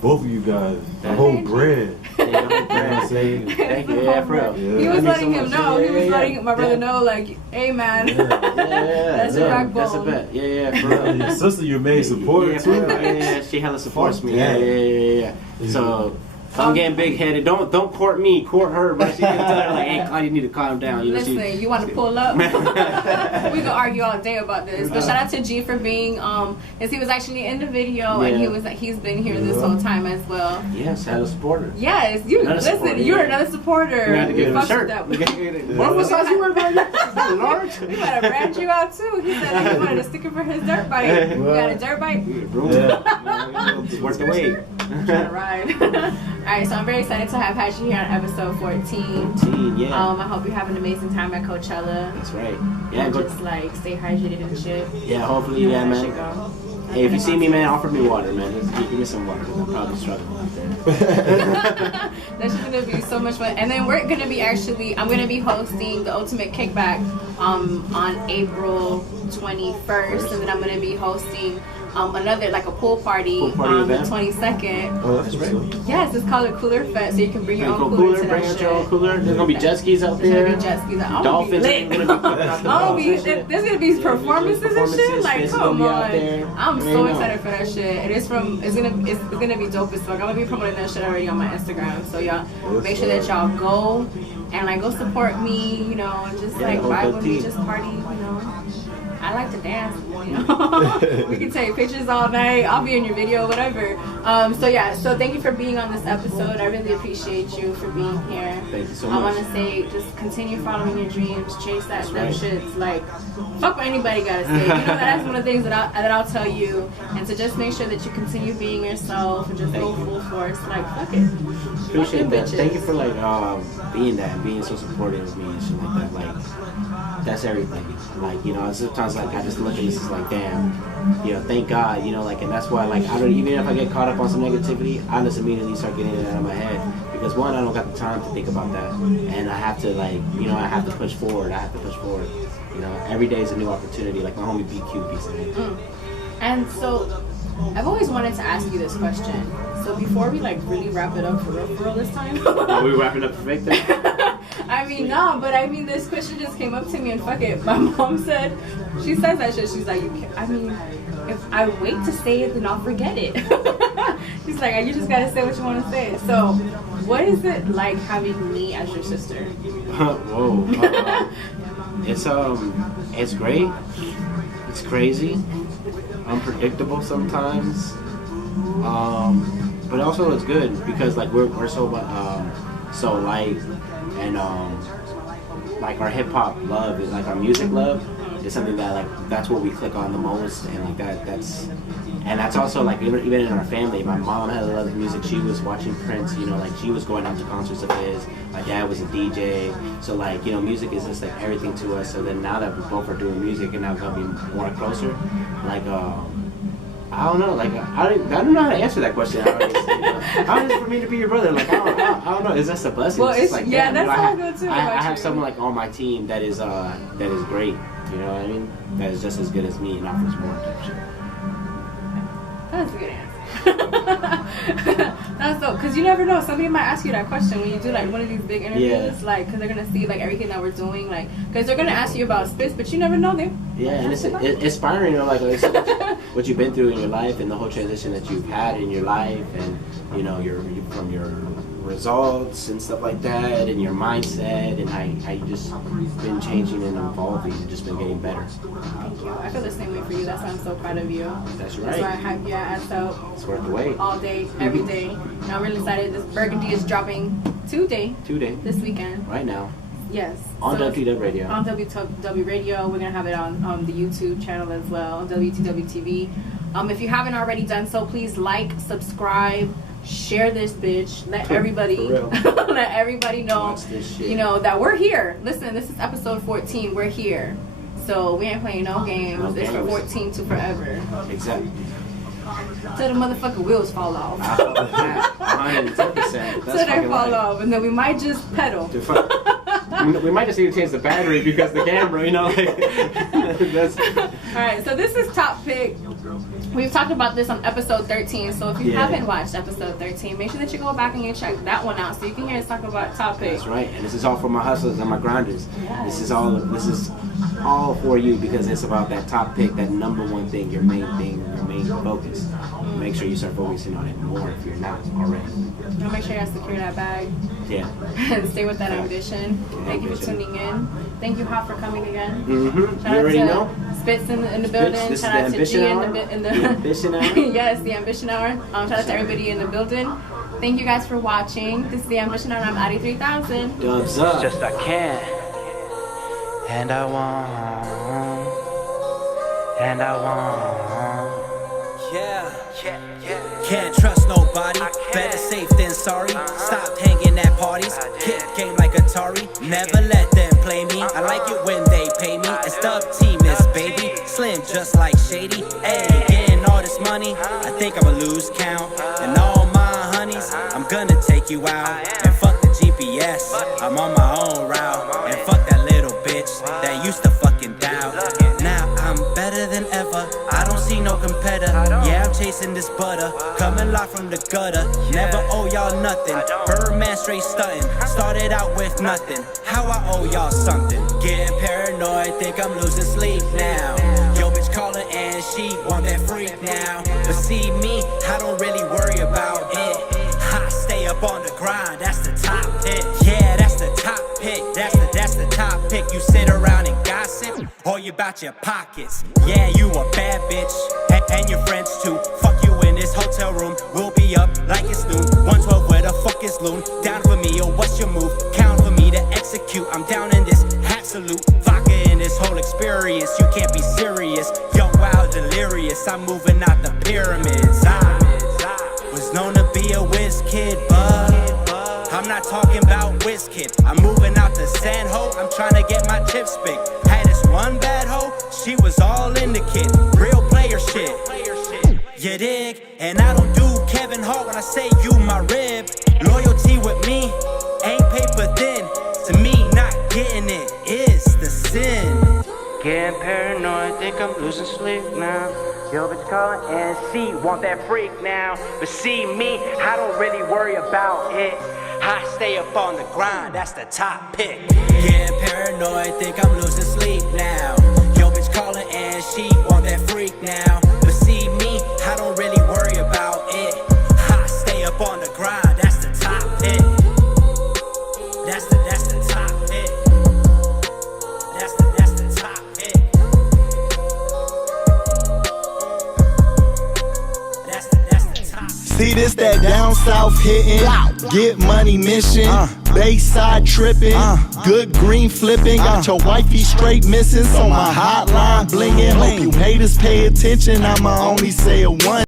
Both of you guys, the whole brand. Thank you. Yeah, for real. Yeah. He was letting him know. He was letting my brother know, like, hey man, that's your backbone. That's a bet. Yeah, for real. Your sister, your main supporter too. Yeah, she hella supports me. Yeah. So. I'm getting big headed. Don't court me, court her. But she can tell her like, hey, Claudia, you need to calm down. You know, listen, you want to pull up? We can argue all day about this. But shout out to G for being as he was actually in the video and he's been here this whole time as well. Yes, had a supporter. Yes, you're another supporter. We had to get him a shirt. What was size you wear, bro? Large. We might have brand you out too. He said he wanted a sticker for his dirt bike. We got a dirt bike. Worth the wait. I'm trying to ride. Alright, so I'm very excited to have had you here on episode 14. I hope you have an amazing time at Coachella. That's right. Yeah, just like stay hydrated and shit. Yeah, hopefully, man. Hey, if you see me, man, offer me water, man. Give me some water. I'm probably struggling out there. That's gonna be so much fun. And then I'm gonna be hosting the Ultimate Kickback on April 21st, and then I'm gonna be hosting another like a pool party on the 22nd. Oh, that's right. Yes, it's called a Cooler Fest, so you can bring your own cooler to that shit. Your own cooler. There's gonna be jet skis out there. There's gonna be jet skis. Dolphins. There's gonna be performances and shit. Like, come on! I'm so excited for that shit. And it's gonna be dope as fuck. I'm gonna be promoting that shit already on my Instagram. So y'all make sure that y'all go and like go support me. You know, and just like vibe with me, just party. You know. I like to dance, you know. We can take pictures all night. I'll be in your video, whatever. So thank you for being on this episode. I really appreciate you for being here. Thank you so much. I want to say, just continue following your dreams, chase that shit's like, fuck what anybody gotta say. You know, that's one of the things that I'll tell you. And to just make sure that you continue being yourself and just go full force. Like, fuck it. Appreciate that. Thank you for like being that, being so supportive of me and shit like that. Like, that's everything. Like, you know, sometimes like I just look at this as like, damn, you know, thank God, you know, like, and that's why like even if I get caught up on some negativity, I just immediately start getting it out of my head because one, I don't got the time to think about that, and I have to like, you know, I have to push forward. You know, every day is a new opportunity. Like my homie BQ be saying. And so, I've always wanted to ask you this question. So before we like really wrap it up for real this time. Are we wrapping up for fake then? I mean, no, but I mean, this question just came up to me and fuck it. My mom said, she says that shit. She's like, if I wait to say it, then I'll forget it. She's like, you just gotta say what you want to say. So, what is it like having me as your sister? Whoa. It's great. It's crazy. Unpredictable sometimes. But also it's good because like we're so light and like our hip hop love is like our music love is something that like that's what we click on the most, and like that's also like even in our family. My mom had a love of music. She was watching Prince, you know, like she was going out to concerts of his. My dad was a DJ, so like, you know, music is just like everything to us. So then now that we both are doing music and now we're gonna be more closer, like I don't know, like I don't know how to answer that question. How is it for me to be your brother? Like I don't know. Is that a blessing? Well, it's like, yeah, that's all good too. I have someone like on my team that is great. You know what I mean? That is just as good as me and offers more type shit. That's a good answer. That's dope, because you never know. Somebody might ask you that question when you do like one of these big interviews, like, because they're gonna see like everything that we're doing, like, because they're gonna ask you about Spitz, but you never know them. Yeah, and it's inspiring, you know, like what you've been through in your life and the whole transition that you've had in your life, and you know, from your results and stuff like that, and your mindset, and how you just been changing and evolving and just been getting better. Thank you. I feel the same way for you. That's why I'm so proud of you. That's right. That's why I hype your ass out. It's worth the wait. All day, every day. And I'm really excited. This Burgundy is dropping today. This weekend. Right now. Yes. On WTW Radio. On WTW Radio. We're going to have it on the YouTube channel as well, on WTW TV. If you haven't already done so, please like, subscribe, share this bitch. Let everybody know, you know, that we're here. Listen, this is episode 14. We're here. So we ain't playing no games. It's from 14 to forever. Exactly. Till the motherfucking wheels fall off. 110%. Till they fall off, and then we might just pedal. We might just need to change the battery because the camera, you know. Alright, so this is Top Pick. We've talked about this on episode 13, so if you haven't watched episode 13, make sure that you go back and you check that one out so you can hear us talk about Top Pick. That's right, and this is all for my hustlers and my grinders. Yes. This is all for you because it's about that top pick, that number one thing, your main focus. Make sure you start focusing on it more if you're not already. Now make sure you secure that bag. Yeah. And stay with that ambition. Thank you for tuning in. Thank you, Hop, for coming again. Mm-hmm. You already know. Spitz in the building. This shout out to G in the Ambition Hour. Yes, the Ambition Hour. Shout out to everybody in the building. Thank you guys for watching. This is the Ambition Hour. I'm Addie 3000. Dubs up. Just I can, and I want. Yeah. Can't trust nobody. Better safe than sorry. Stop hanging at parties. Kick game like Atari. Never let them play me. I like it when they pay me. It's Dub Team, Miss Baby. Slim just like Shady. Hey, getting all this money. I think I'ma lose count. And all my honeys, I'm gonna take you out. And fuck the GPS. I'm on my own route. And fuck that little bitch that used to fucking doubt. Now I'm better than ever. I don't see no competitor. Yeah, I'm chasing this butter. Coming live from the gutter. Never owe y'all nothing. Birdman straight stunting. Started out with nothing. How I owe y'all something. Getting paranoid, think I'm losing sleep now. Yo, bitch calling and she want that freak now. But see me, I don't really worry about it. I stay up on the grind, that's the top pick. Yeah, that's the top pick. That's the top pick. You sit around and gossip, or you about your pockets. Yeah, you a bad bitch, and your friends too. Fuck you in this hotel room. We'll be up like it's noon. 112, where the fuck is Loon? Down for me, or what's your move? Count for me to execute. I'm down in this absolute vodka in this whole experience. You can't be serious. Young, wild, delirious. I'm moving out the pyramids. I was known to be a whiz kid, but I'm not talking about whiz kid. I'm moving out the sand hole. I'm trying to get my chips big. Had this one bad hoe, she was all in the kid. Real player shit. You dig? And I don't do Kevin Hart when I say you my rib. Loyalty with me ain't paper thin. To me, not getting it is the sin. Getting paranoid, think I'm losing sleep now. Yo, bitch calling and she want that freak now. But see me, I don't really worry about it. I stay up on the grind, that's the top pick. Getting paranoid, think I'm losing sleep now. Yo, bitch calling and she want that freak now. But see me, I don't really worry about it. I stay up on the grind, that's the top pick. That's the top pick. That's the top pick. That's the top. See this, that down south hitting, get money mission, Bayside tripping, good green flipping, got your wifey straight missing, so my hotline blinging. Hope you haters pay attention, I'ma only say it once.